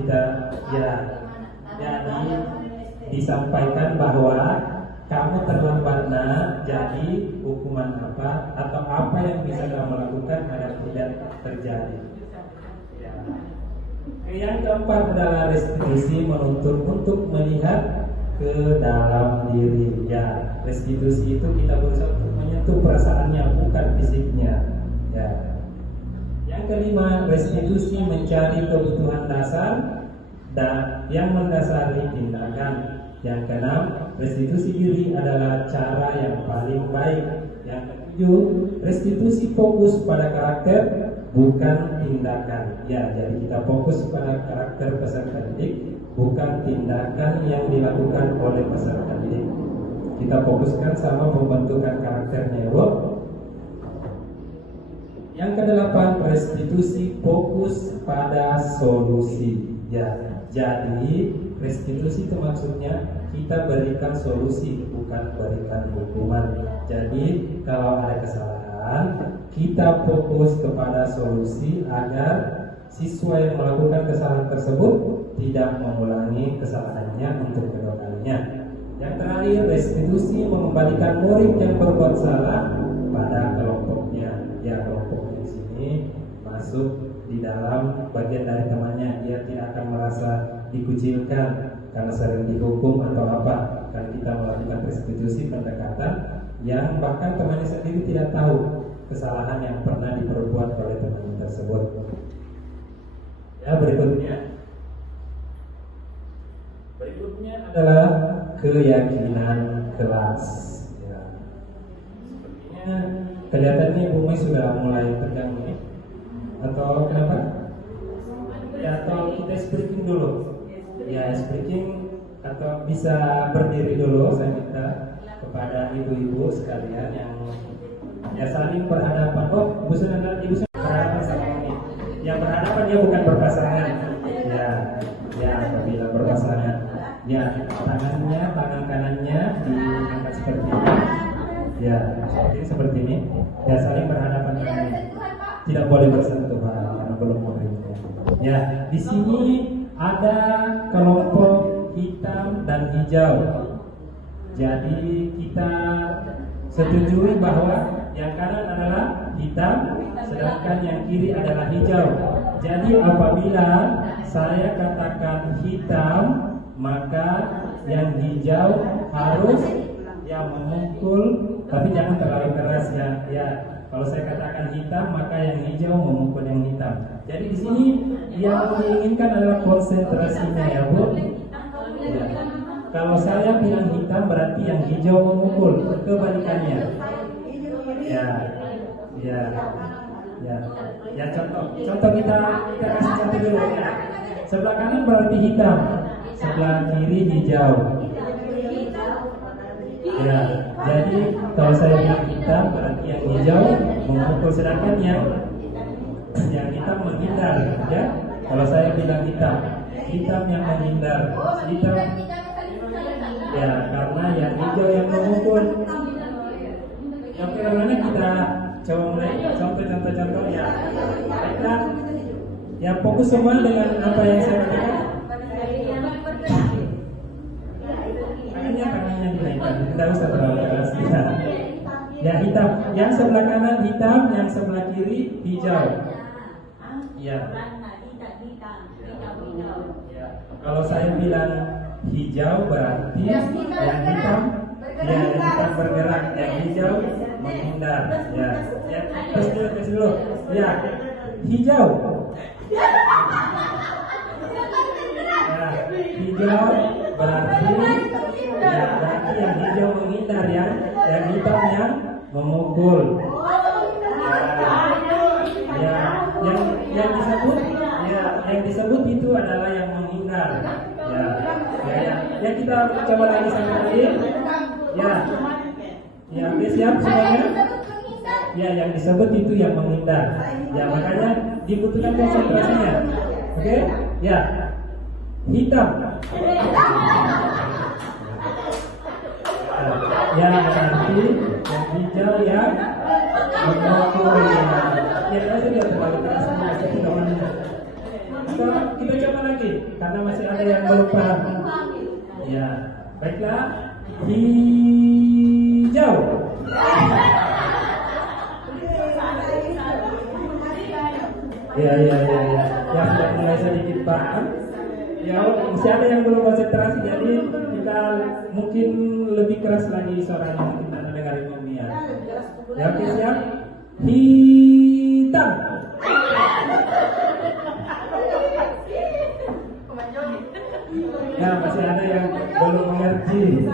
Kita ya, jadi disampaikan bahwa kamu terlambat jadi hukuman apa atau apa yang bisa kamu lakukan agar tidak terjadi. Ya. Yang keempat adalah restitusi menuntut untuk melihat ke dalam diri. Ya, restitusi itu kita berusaha untuk menyentuh perasaannya, bukan fisiknya. Ya. Yang kelima, restitusi mencari kebutuhan dasar dan yang mendasari tindakan. Yang keenam, restitusi diri adalah cara yang paling baik. Yang ketujuh, restitusi fokus pada karakter bukan tindakan. Ya, jadi kita fokus pada karakter peserta didik, bukan tindakan yang dilakukan oleh peserta didik. Kita fokuskan sama pembentukan karakternya, Bu. Yang kedelapan, restitusi fokus pada solusi. Ya, jadi restitusi itu maksudnya kita berikan solusi, bukan berikan hukuman. Jadi kalau ada kesalahan, kita fokus kepada solusi agar siswa yang melakukan kesalahan tersebut tidak mengulangi kesalahannya untuk kedua kalinya. Yang terakhir, restitusi mengembalikan murid yang berbuat salah pada kelompoknya. Ya, kelompoknya di sini masuk di dalam bagian dari temannya, dia tidak akan merasa dikucilkan karena sering dihukum atau apa. Kan kita melakukan restitusi pendekatan yang bahkan temannya sendiri tidak tahu kesalahan yang pernah diperbuat oleh temannya tersebut. Ya, berikutnya adalah keyakinan kelas. Ya. Sepertinya kelihatannya Bumi sudah mulai tegang nih. Atau kenapa? Ya, atau kita speaking dulu. Ya, speaking atau bisa berdiri dulu. Saya minta kepada ibu-ibu sekalian yang ya saling berhadapan. Oh, ibu sudah berhadapan sama ini. Yang berhadapan dia bukan berpasangan. Ya, apabila berpasangan, ya tangan kanannya diangkat seperti ini. Ya, seperti ini. Ya, saling berhadapan dengan ini. Tidak boleh bersentuhan karena belum muridnya. Ya, di sini ada kelompok hitam dan hijau. Jadi kita setujui bahwa yang kanan adalah hitam, sedangkan yang kiri adalah hijau. Jadi apabila saya katakan hitam, maka yang hijau harus yang memukul, tapi jangan terlalu keras ya. Ya. Kalau saya katakan hitam, maka yang hijau memukul yang hitam. Jadi di sini yang diinginkan adalah konsentrasinya ya, Bu. Ya. Kalau saya bilang hitam, berarti yang hijau memukul, kebalikannya. Ya, contoh kita kasih contoh dulu ya. Sebelah kanan berarti hitam, sebelah kiri hijau. Ya, jadi kalau saya bilang hitam berarti yang hijau memukul, sedangkan yang hitam menghindar. Ya, kalau saya bilang hitam yang menghindar, hitam. Ya, karena yang hijau yang memukul. Oke, karena kita coba mulai contoh ya. Baiklah, ya fokus semua dengan apa yang saya katakan. Tangannya dinaikkan, tidak usah terlalu keras. Ya, hitam. Yang sebelah kanan hitam, yang sebelah kiri hijau. Ya. Kalau saya bilang hijau berarti yang hitam bergerak, yang hijau menghindar. Ya. Terus dulu. Ya. Hijau. Ya, hijau berarti yang hijau menghindar, yang hitam yang memukul. Ya, yang disebut yang disebut itu adalah yang menghindar. Ya kita coba lagi sama lagi. Ya, oke, siap semuanya. Ya, yang disebut itu yang menghindar. Ya, makanya dibutuhkan konsentrasinya. Oke? Ya. Hitam. Ya, berarti yang hijau yang mengukur. Ya, saya sudah terlalu keras masih namanya. Sekarang kita coba lagi karena masih ada yang belum paham. Ya, baiklah. Hijau. Ya, sudah mulai sedikit paham. Ya, masih ada yang belum konsentrasi, jadi kita mungkin lebih keras lagi suaranya, kita dengar Mia. Ya, oke, siap. Hitam. Ya, masih ada yang belum mengerti.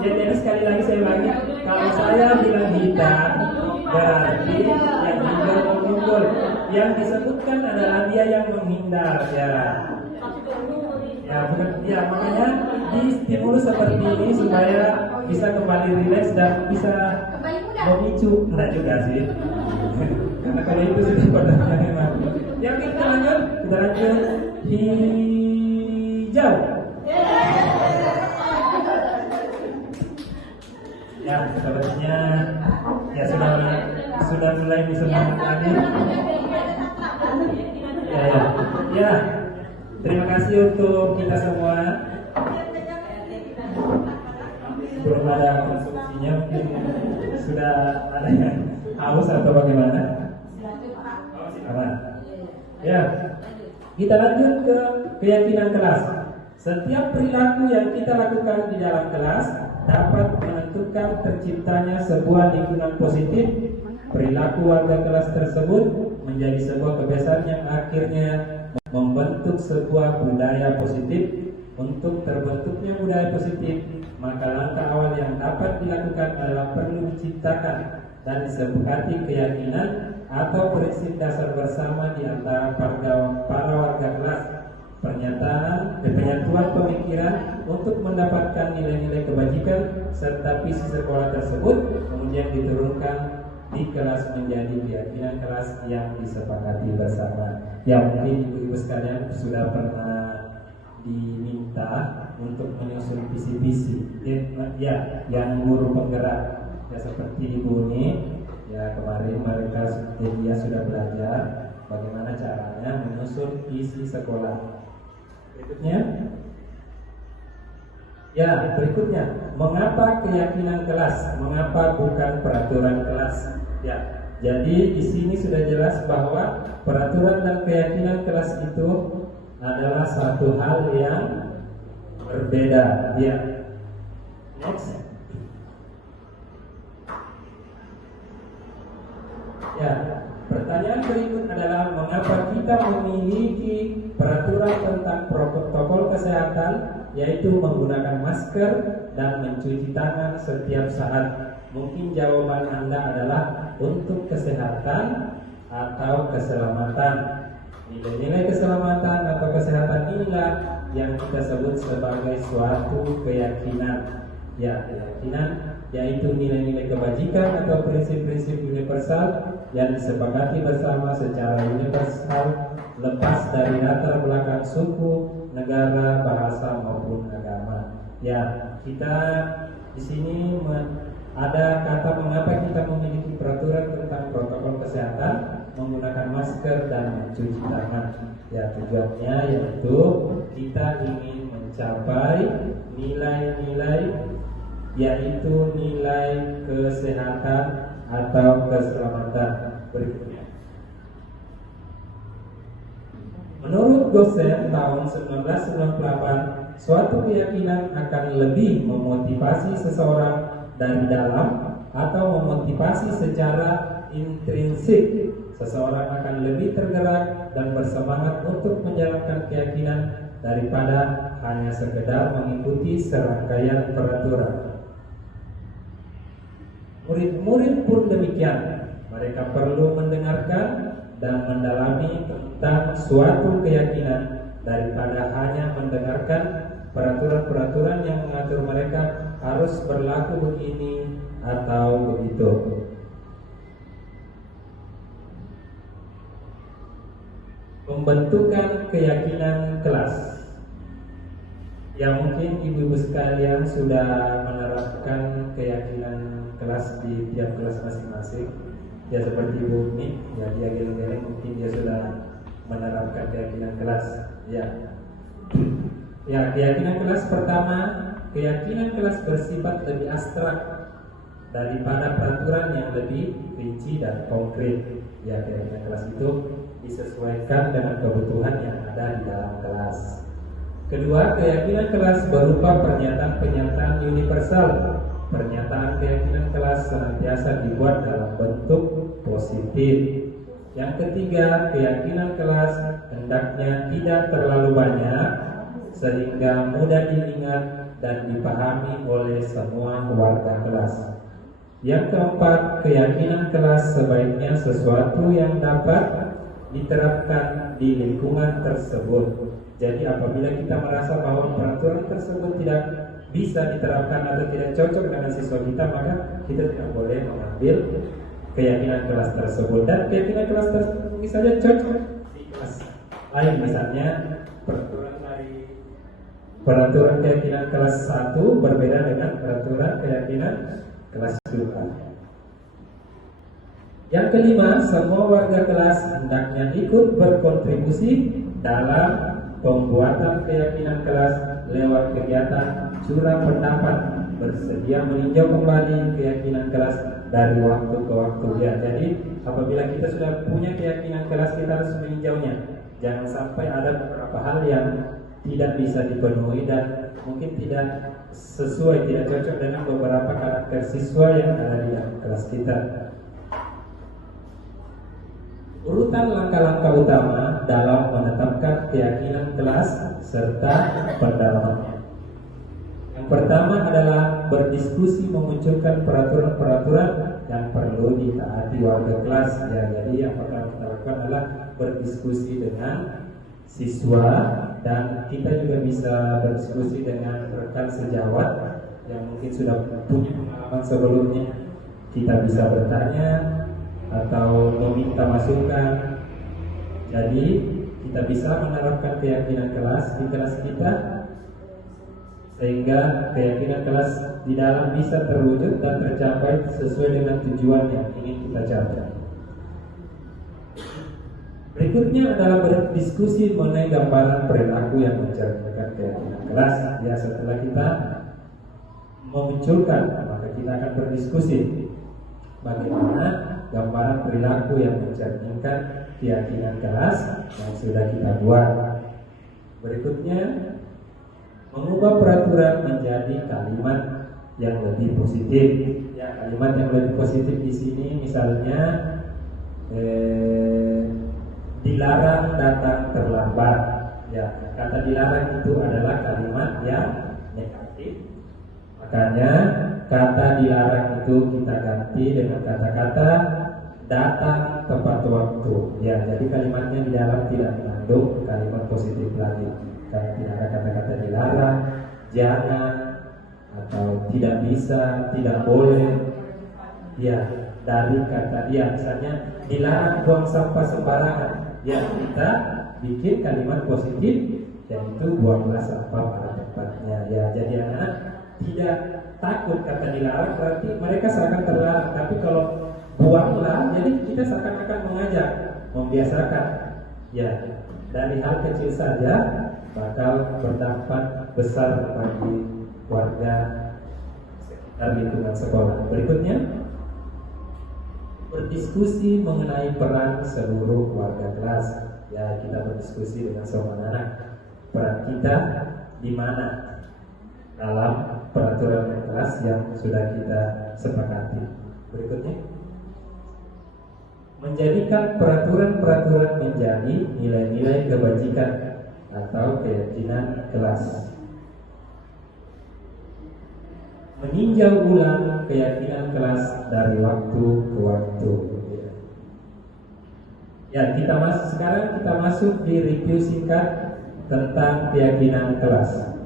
Jadi sekali lagi saya ulangi, kalau saya bilang hitam, berarti yang hijau mengumpul. Yang disebutkan adalah dia yang menghindar, ya, makanya distimulus seperti ini supaya bisa kembali rileks dan bisa memicu. Enggak juga sih. Karena kalau itu sudah pada memang. Ya, kita lanjut. Hijau. Ya, sepertinya ya sudah mulai bersemangat lagi. Ya. Terima kasih untuk kita semua. Belum ada konsumsinya, mungkin sudah ada yang haus atau bagaimana? Aman. Ya, kita lanjut ke keyakinan kelas. Setiap perilaku yang kita lakukan di dalam kelas dapat menentukan terciptanya sebuah lingkungan positif. Perilaku warga kelas tersebut menjadi sebuah kebiasaan yang akhirnya membentuk sebuah budaya positif. Untuk terbentuknya budaya positif, maka langkah awal yang dapat dilakukan adalah perlu diciptakan dan disepakati keyakinan atau prinsip dasar bersama di antara para warga kelas. Penyatuan pemikiran untuk mendapatkan nilai-nilai kebajikan serta visi sekolah tersebut kemudian diturunkan di kelas menjadi keyakinan kelas yang disepakati bersama. Ya, mungkin ibu-ibu sekalian sudah pernah diminta untuk menyusun visi-visi. Ya, yang guru penggerak ya seperti ibu ini. Ya, kemarin dia sudah belajar bagaimana caranya menyusun visi sekolah. Berikutnya, mengapa keyakinan kelas? Mengapa bukan peraturan kelas? Ya, jadi di sini sudah jelas bahwa peraturan dan keyakinan kelas itu adalah satu hal yang berbeda. Ya. Next. Ya, pertanyaan berikut adalah mengapa kita memiliki peraturan tentang protokol kesehatan, yaitu menggunakan masker dan mencuci tangan setiap saat. Mungkin jawaban Anda adalah untuk kesehatan atau keselamatan. Nilai-nilai keselamatan atau kesehatan inilah yang kita sebut sebagai suatu keyakinan. Ya, keyakinan yaitu nilai-nilai kebajikan atau prinsip-prinsip universal yang disepakati bersama secara universal, lepas dari latar belakang suku, negara, bahasa maupun agama. Ya, kita di sini ada kata mengapa kita memiliki peraturan tentang protokol kesehatan, menggunakan masker dan mencuci tangan. Ya, tujuannya yaitu kita ingin mencapai nilai-nilai, yaitu nilai kesehatan atau keselamatan. Berikutnya, menurut dosen tahun 1998, suatu keyakinan akan lebih memotivasi seseorang dari dalam atau memotivasi secara intrinsik. Seseorang akan lebih tergerak dan bersemangat untuk menjalankan keyakinan daripada hanya sekedar mengikuti serangkaian peraturan. Murid-murid pun demikian. Mereka perlu mendengarkan dan mendalami tentang suatu keyakinan daripada hanya mendengarkan peraturan-peraturan yang mengatur mereka harus berlaku begini atau begitu. Pembentukan keyakinan kelas. Yang mungkin ibu-ibu sekalian sudah menerapkan keyakinan kelas di tiap kelas masing-masing. Ya seperti Ibu Umi, ya dia geleng-geleng mungkin dia sudah menerapkan keyakinan kelas. Ya, keyakinan kelas pertama, keyakinan kelas bersifat lebih abstrak daripada peraturan yang lebih rinci dan konkret. Ya, keyakinan kelas itu disesuaikan dengan kebutuhan yang ada di dalam kelas. Kedua, keyakinan kelas berupa pernyataan-pernyataan universal. Pernyataan keyakinan kelas senantiasa dibuat dalam bentuk positif. Yang ketiga, keyakinan kelas hendaknya tidak terlalu banyak sehingga mudah diingat dan dipahami oleh semua warga kelas. Yang keempat, keyakinan kelas sebaiknya sesuatu yang dapat diterapkan di lingkungan tersebut. Jadi apabila kita merasa bahwa peraturan tersebut tidak bisa diterapkan atau tidak cocok dengan siswa kita, maka kita tidak boleh mengambil keyakinan kelas tersebut. Dan keyakinan kelas tersebut misalnya cocok di kelas lain, misalnya peraturan keyakinan kelas 1 berbeda dengan peraturan keyakinan kelas 2. Yang kelima, semua warga kelas hendaknya ikut berkontribusi dalam pembuatan keyakinan kelas lewat kegiatan curah pendapat, bersedia meninjau kembali keyakinan kelas dari waktu ke waktu. Ya, jadi apabila kita sudah punya keyakinan kelas, kita harus meninjaunya. Jangan sampai ada beberapa hal yang tidak bisa dipenuhi dan mungkin tidak sesuai, tidak cocok dengan beberapa karakter siswa yang ada di dalam kelas kita. Urutan langkah-langkah utama dalam menetapkan keyakinan kelas serta pendalamannya. Yang pertama adalah berdiskusi memunculkan peraturan-peraturan yang perlu ditaati warga kelas. Ya, jadi yang pertama kita lakukan adalah berdiskusi dengan siswa, dan kita juga bisa berdiskusi dengan rekan sejawat yang mungkin sudah punya pengalaman sebelumnya. Kita bisa bertanya atau meminta masukan. Jadi kita bisa menerapkan keyakinan kelas di kelas kita sehingga keyakinan kelas di dalam bisa terwujud dan tercapai sesuai dengan tujuan yang ingin kita capai. Berikutnya adalah berdiskusi mengenai gambaran perilaku yang mencerminkan keyakinan kelas. Ya, setelah kita memunculkan, maka kita akan berdiskusi bagaimana gambaran perilaku yang mencerminkan keyakinan kelas yang sudah kita buat. Berikutnya, mengubah peraturan menjadi kalimat yang lebih positif. Ya, kalimat yang lebih positif di sini misalnya dilarang datang terlambat. Ya, kata dilarang itu adalah kalimat yang negatif. Makanya kata dilarang itu kita ganti dengan kata-kata datang tepat waktu. Ya, jadi kalimatnya di dalam tidak mengandung kalimat positif lagi. Karena tidak ada kata-kata dilarang, jangan, atau tidak bisa, tidak boleh. Ya, dari kata dia misalnya dilarang buang sampah sembarangan. Ya, kita bikin kalimat positif, yaitu buanglah sampah pada tempatnya. Ya, jadi anak tidak takut kata dilarang, berarti mereka seakan terlarang. Tapi kalau buanglah, jadi kita seakan-akan mengajak, membiasakan. Ya, dari hal kecil saja bakal berdampak besar bagi warga sekitar lingkungan sekolah. Berikutnya, berdiskusi mengenai peran seluruh warga kelas. Ya, kita berdiskusi dengan semua anak. Peran kita di mana dalam peraturan kelas yang sudah kita sepakati. Berikutnya, menjadikan peraturan-peraturan menjadi nilai-nilai kebajikan atau keyakinan kelas. Meninjau ulang keyakinan kelas dari waktu ke waktu. Ya, sekarang kita masuk di review singkat tentang keyakinan kelas.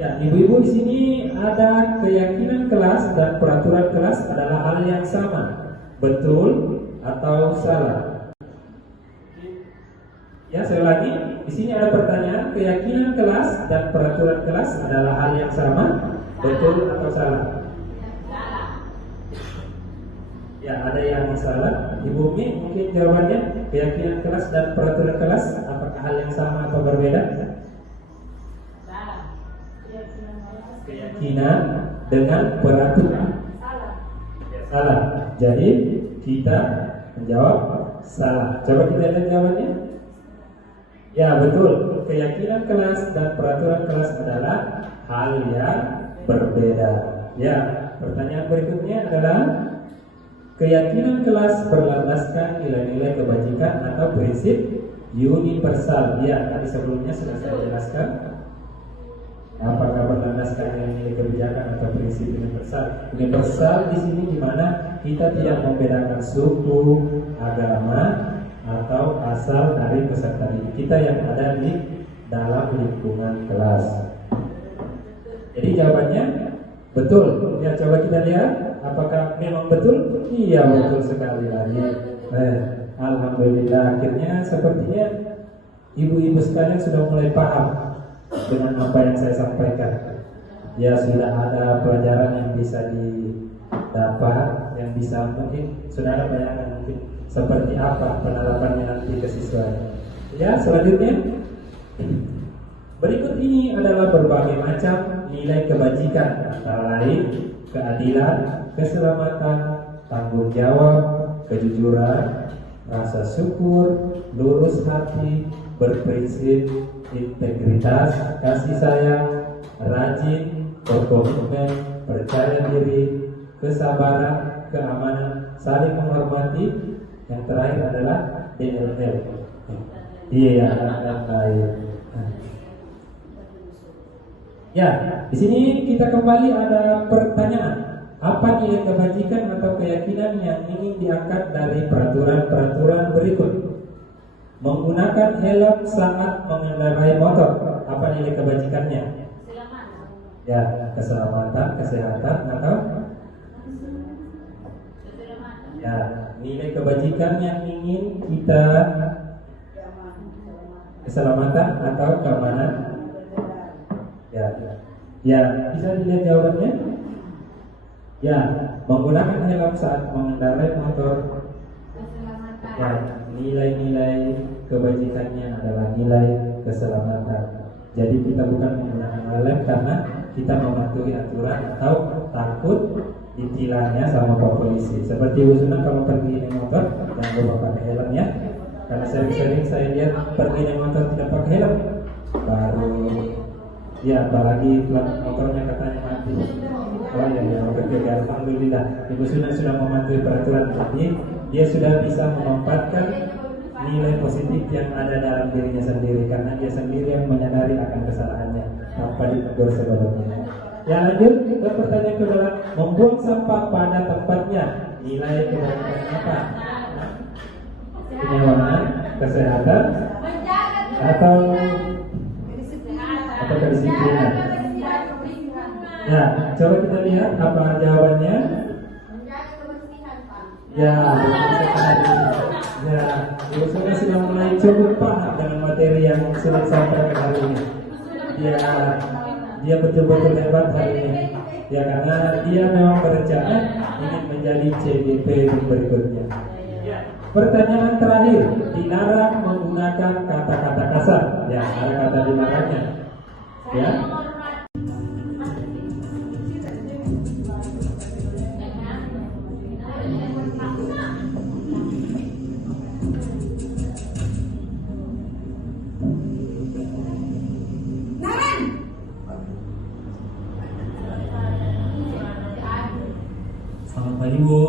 Ya, ibu-ibu di sini ada keyakinan kelas dan peraturan kelas adalah hal yang sama, betul atau salah. Ya, saya ulangi, di sini ada pertanyaan, keyakinan kelas dan peraturan kelas adalah hal yang sama, betul atau salah? Ya, ada yang salah. Ibu Mi, mungkin jawabannya keyakinan kelas dan peraturan kelas apakah hal yang sama atau berbeda? Keyakinan dengan peraturan ya, salah. Jadi kita menjawab salah. Coba kita lihat jawabannya. Ya, betul. Keyakinan kelas dan peraturan kelas adalah hal yang berbeda. Ya, pertanyaan berikutnya adalah keyakinan kelas berlandaskan nilai-nilai kebajikan atau prinsip universal. Ya, tadi sebelumnya sudah saya jelaskan. Apakah berlandaskan nilai-nilai kebijakan atau prinsip universal? Universal di sini di mana kita tidak membedakan suku, agama, atau asal dari peserta didik kita yang ada di dalam lingkungan kelas. Jadi jawabannya betul. Ya, coba kita lihat apakah memang betul? Iya, betul sekali lagi. Alhamdulillah, akhirnya sepertinya ibu-ibu sekalian sudah mulai paham dengan apa yang saya sampaikan. Ya, sudah ada pelajaran yang bisa didapat, yang bisa mungkin sudah ada bayangan mungkin seperti apa penerapannya nanti ke siswanya. Ya, selanjutnya berikut ini adalah berbagai macam nilai kebajikan, antara lain keadilan, keselamatan, tanggung jawab, kejujuran, rasa syukur, lurus hati, berprinsip, integritas, kasih sayang, rajin, berkomitmen, percaya diri, kesabaran, keamanan, saling menghormati. Yang terakhir adalah DLL. Iya, dan lain. Ya, di sini kita kembali ada pertanyaan. Apa nilai kebajikan atau keyakinan yang ingin diangkat dari peraturan-peraturan berikut? Menggunakan helm saat mengendarai motor. Apa nilai kebajikannya? Ya, keselamatan, kesehatan atau ya, nilai kebajikan yang ingin kita keselamatan atau keamanan. Ya, bisa dilihat jawabannya. Ya, menggunakan helm saat mengendarai motor. Ya, nilai-nilai kebajikannya adalah nilai keselamatan. Jadi kita bukan menggunakan helm karena kita mematuhi aturan atau takut ditilangnya sama Pak Polisi. Seperti Bu Sunan kalau pergi naik motor jangan lupa pakai helm ya. Karena sering-sering saya lihat pergi naik motor tidak pakai helm, baru ya apalagi plat motornya katanya mati. Oh ya, oke, alhamdulillah Ibu Sunan sudah mematuhi peraturan ini. Dia sudah bisa memanfaatkan nilai positif yang ada dalam dirinya sendiri karena dia sendiri yang menyadari akan kesalahannya tanpa ditegur sebelumnya. Ya, lanjut ke pertanyaan kedua, membuang sampah pada tempatnya. Nilai kebajikan apa? Kenyamanan, kesehatan, atau kedisiplinan? Ya, coba kita lihat apa jawabannya. Ya, ya, Ibu sudah mulai cukup paham dengan materi yang sudah disampaikan hari ini. Dia betul-betul hebat hari ini. Ya, karena dia memang berencana ingin menjadi CDP berikutnya. Pertanyaan terakhir, dilarang menggunakan kata-kata kasar. Ya, ada kata dilarangnya. Ya. Selamat pagi Bu.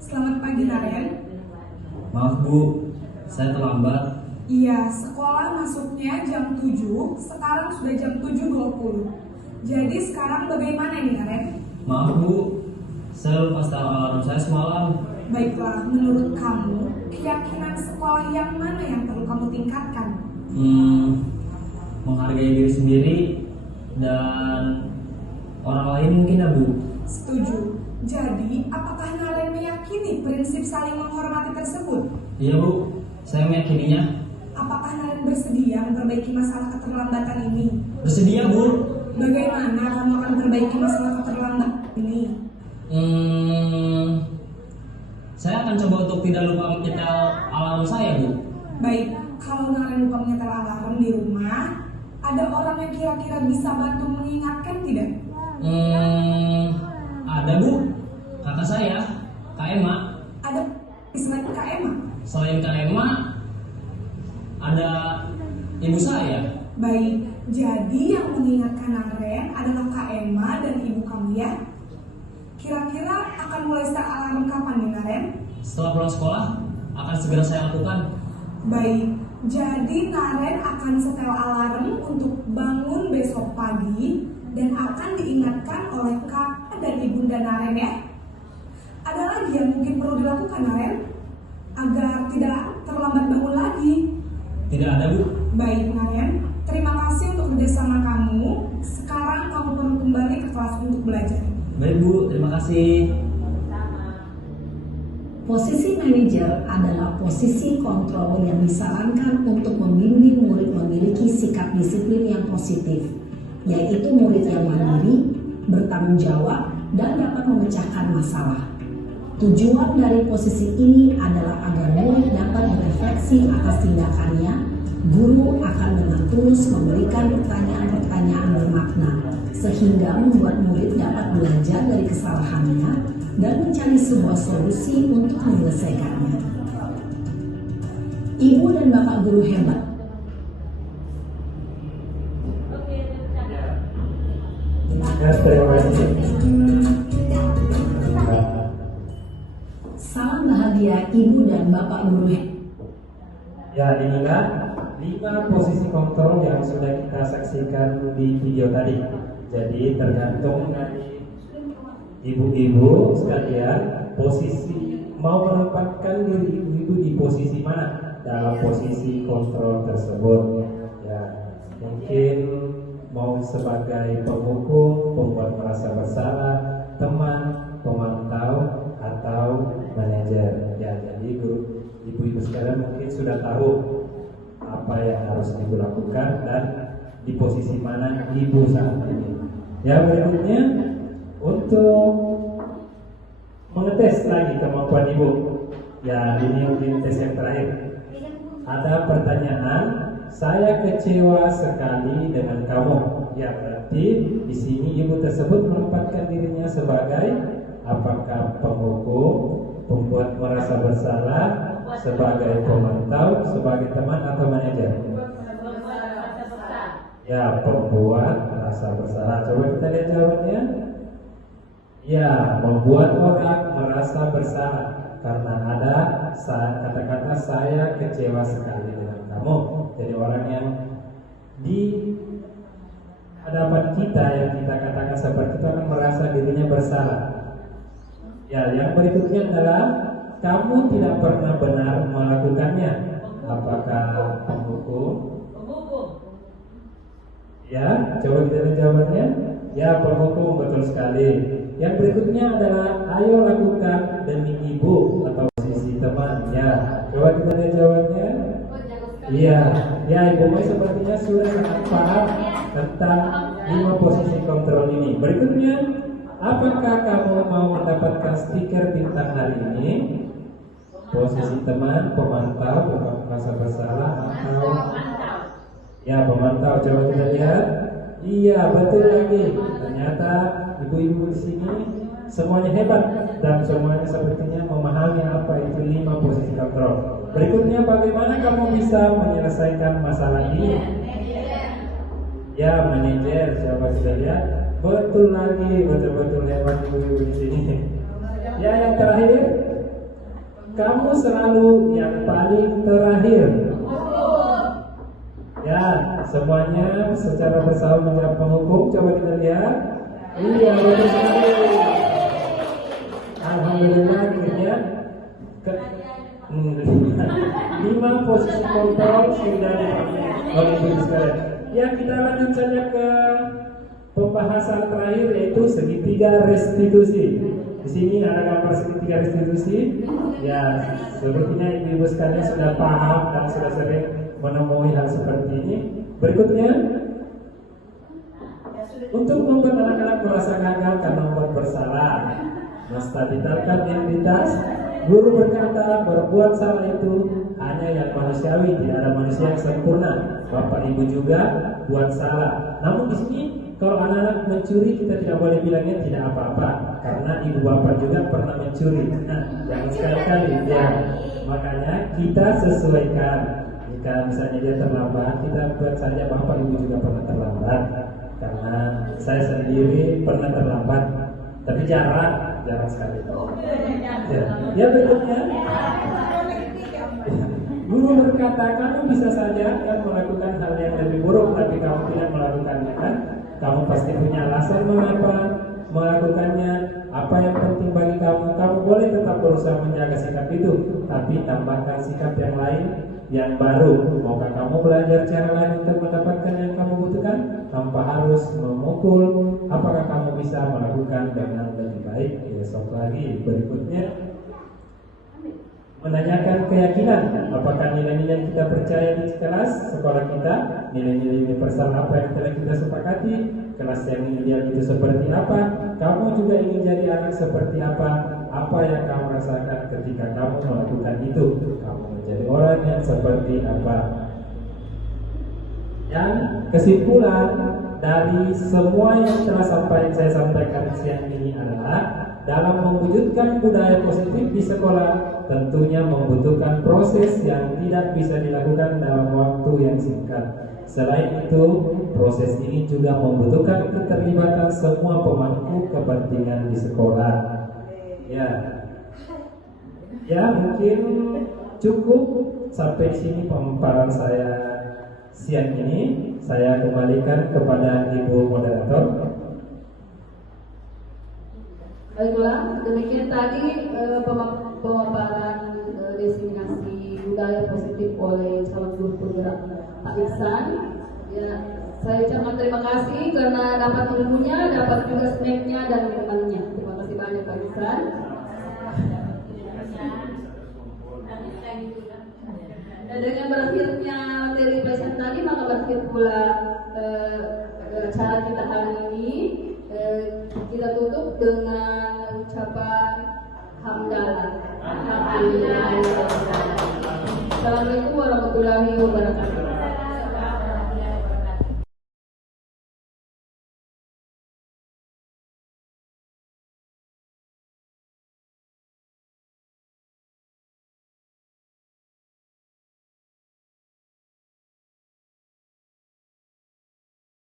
Selamat pagi Naren. Maaf Bu, saya terlambat. Iya, sekolah masuknya jam 7, sekarang sudah jam 7.20. Jadi sekarang bagaimana nih Naren? Maaf Bu, saya lupa setel alarm saya semalam. Baiklah, menurut kamu, keyakinan sekolah yang mana yang perlu kamu tingkatkan? Menghargai diri sendiri dan orang lain mungkin ya Bu. Setuju. Jadi, apakah Naren meyakini prinsip saling menghormati tersebut? Iya Bu, saya meyakininya. Apakah Naren bersedia memperbaiki masalah keterlambatan ini? Bersedia Bu. Bagaimana kamu akan memperbaiki masalah keterlambatan ini? Saya akan coba untuk tidak lupa menyetel alarm saya Bu. Baik, kalau Naren lupa menyetel alarm di rumah, ada orang yang kira-kira bisa bantu mengingatkan tidak? Ada Bu, kakak saya, Kak Emma. Ada selain Kak Emma? Selain Kak Emma, ada ibu saya. Baik, jadi yang mengingatkan Naren adalah Kak Emma dan ibu kamu ya? Kira-kira akan mulai start alarm kapan nih Naren? Setelah pulang sekolah, akan segera saya lakukan. Baik, jadi Naren akan setel alarm untuk bangun besok pagi dan akan diingatkan oleh kakak dan ibunda Naren ya. Ada lagi yang mungkin perlu dilakukan Naren agar tidak terlambat bangun lagi? Tidak ada Bu. Baik Naren, terima kasih untuk kerjasama kamu. Sekarang kamu perlu kembali ke kelas untuk belajar. Baik Bu, terima kasih. Posisi manajer adalah posisi kontrol yang disarankan untuk membimbing murid memiliki sikap disiplin yang positif, yaitu murid yang mandiri, bertanggung jawab, dan dapat memecahkan masalah. Tujuan dari posisi ini adalah agar murid dapat berefleksi atas tindakannya. Guru akan dengan tulus memberikan pertanyaan-pertanyaan bermakna, sehingga membuat murid dapat belajar dari kesalahannya dan mencari sebuah solusi untuk menyelesaikannya. Ibu dan Bapak guru hebat. Terima kasih. Salam bahagia Ibu dan Bapak guru hebat. Ya, inilah 5 posisi kontrol yang sudah kita saksikan di video tadi. Jadi tergantung dari ibu-ibu sekalian posisi mau menempatkan diri ibu-ibu di posisi mana dalam posisi kontrol tersebut. Ya, mungkin mau sebagai penghukum, pembuat merasa bersalah, teman, pemantau, atau manajer. Ya, jadi ibu-ibu sekalian mungkin sudah tahu apa yang harus ibu lakukan dan di posisi mana ibu saat ini. Ya, berikutnya untuk mengetes lagi kemampuan ibu. Ya, ini mungkin tes yang terakhir. Ada pertanyaan, saya kecewa sekali dengan kamu. Ya, berarti di sini ibu tersebut menempatkan dirinya sebagai apakah penghukum, pembuat merasa bersalah, sebagai pemantau, sebagai teman atau manajer? Ya, pembuat merasa bersalah. Coba kita lihat jawabannya. Ya, membuat orang merasa bersalah karena ada kata-kata saya kecewa sekali dengan kamu. Jadi orang yang di hadapan kita yang kita katakan seperti itu akan merasa dirinya bersalah. Ya, yang berikutnya adalah kamu tidak pernah benar melakukannya. Apakah penghukum? Ya, coba kita lihat jawabannya. Ya, penghukum, betul sekali. Yang berikutnya adalah ayo lakukan demi ibu atau posisi teman. Ya, coba kita lihat jawabannya. Iya, ya Ibu Mai sepertinya sudah sangat paham tentang 5 posisi kontrol ini. Berikutnya, apakah kamu mau mendapatkan stiker bintang hari ini? Posisi teman, pemantau, merasa bersalah, atau ya pemantau. Coba kita lihat. Iya, betul lagi. Ternyata ibu-ibu di sini semuanya hebat dan semuanya sepertinya memahami apa itu 5 posisi kontrol. Berikutnya, bagaimana kamu bisa menyelesaikan masalah ini? Ya, manajer. Coba kita lihat. Betul lagi, betul-betul hebat ibu-ibu di sini. Ya, yang terakhir, kamu selalu yang paling terakhir. Ya, semuanya secara bersama menjawab penghukum. Coba kita lihat. Iya, betul sekali. Alhamdulillah, akhirnya 5 posisi kontrol sudah dipenuhi oleh Ibu sekalian. Ya, kita lanjut saja ke pembahasan terakhir, yaitu segitiga restitusi. Di sini ada gambar segitiga restitusi. Ya, sepertinya ibu sekalian sudah paham dan sudah sering menemui hal seperti ini. Berikutnya, untuk membuat anak-anak merasa gagal karena membuat bersalah, menstabilkan identitas, guru berkata berbuat salah itu hanya yang manusiawi, tidak ada manusia yang sempurna. Bapak ibu juga buat salah. Namun di sini kalau anak-anak mencuri, kita tidak boleh bilangnya tidak apa-apa, karena ibu bapak juga pernah mencuri. Nah, jangan sekali-kali ya. Makanya kita sesuaikan. Jika misalnya dia terlambat, kita buat saja bapak ibu juga pernah terlambat. Karena saya sendiri pernah terlambat, tapi jarang sekali. Ya berikutnya, guru berkata kamu bisa saja kan melakukan hal yang lebih buruk, tapi kamu tidak melakukannya kan? Kamu pasti punya alasan mengapa melakukannya. Apa yang penting bagi kamu? Kamu boleh tetap berusaha menjaga sikap itu, tapi tambahkan sikap yang lain yang baru. Maukah kamu belajar cara lain untuk mendapatkan yang kamu butuhkan tanpa harus memukul? Apakah kamu bisa melakukan dengan lebih baik besok lagi? Berikutnya, menanyakan keyakinan. Apakah nilai-nilai yang kita percaya di kelas sekolah kita, nilai-nilai universal apa yang telah kita sepakati, kelas yang ideal itu seperti apa? Kamu juga ingin jadi anak seperti apa? Apa yang kamu rasakan ketika kamu melakukan itu? Kamu menjadi orang yang seperti apa? Dan kesimpulan dari semua yang telah saya sampaikan siang ini adalah, dalam mewujudkan budaya positif di sekolah tentunya membutuhkan proses yang tidak bisa dilakukan dalam waktu yang singkat. Selain itu, proses ini juga membutuhkan keterlibatan semua pemangku kepentingan di sekolah. Ya mungkin cukup sampai di sini pemaparan saya siang ini. Saya kembalikan kepada Ibu Moderator. Baiklah, demikian tadi pemaparan diseminasi budaya positif oleh calon guru penggerak Pak Iksan. Ya, saya ucapkan terima kasih karena dapat ilmunya, dapat juga snacknya dan minumannya. Terima kasih banyak Pak Iksan. Dan dengan berakhirnya materi pelajaran tadi, maka berakhir pula acara kita hari ini. Kita tutup dengan ucapan hamdalah. Alhamdulillah. Assalamualaikum warahmatullahi wabarakatuh.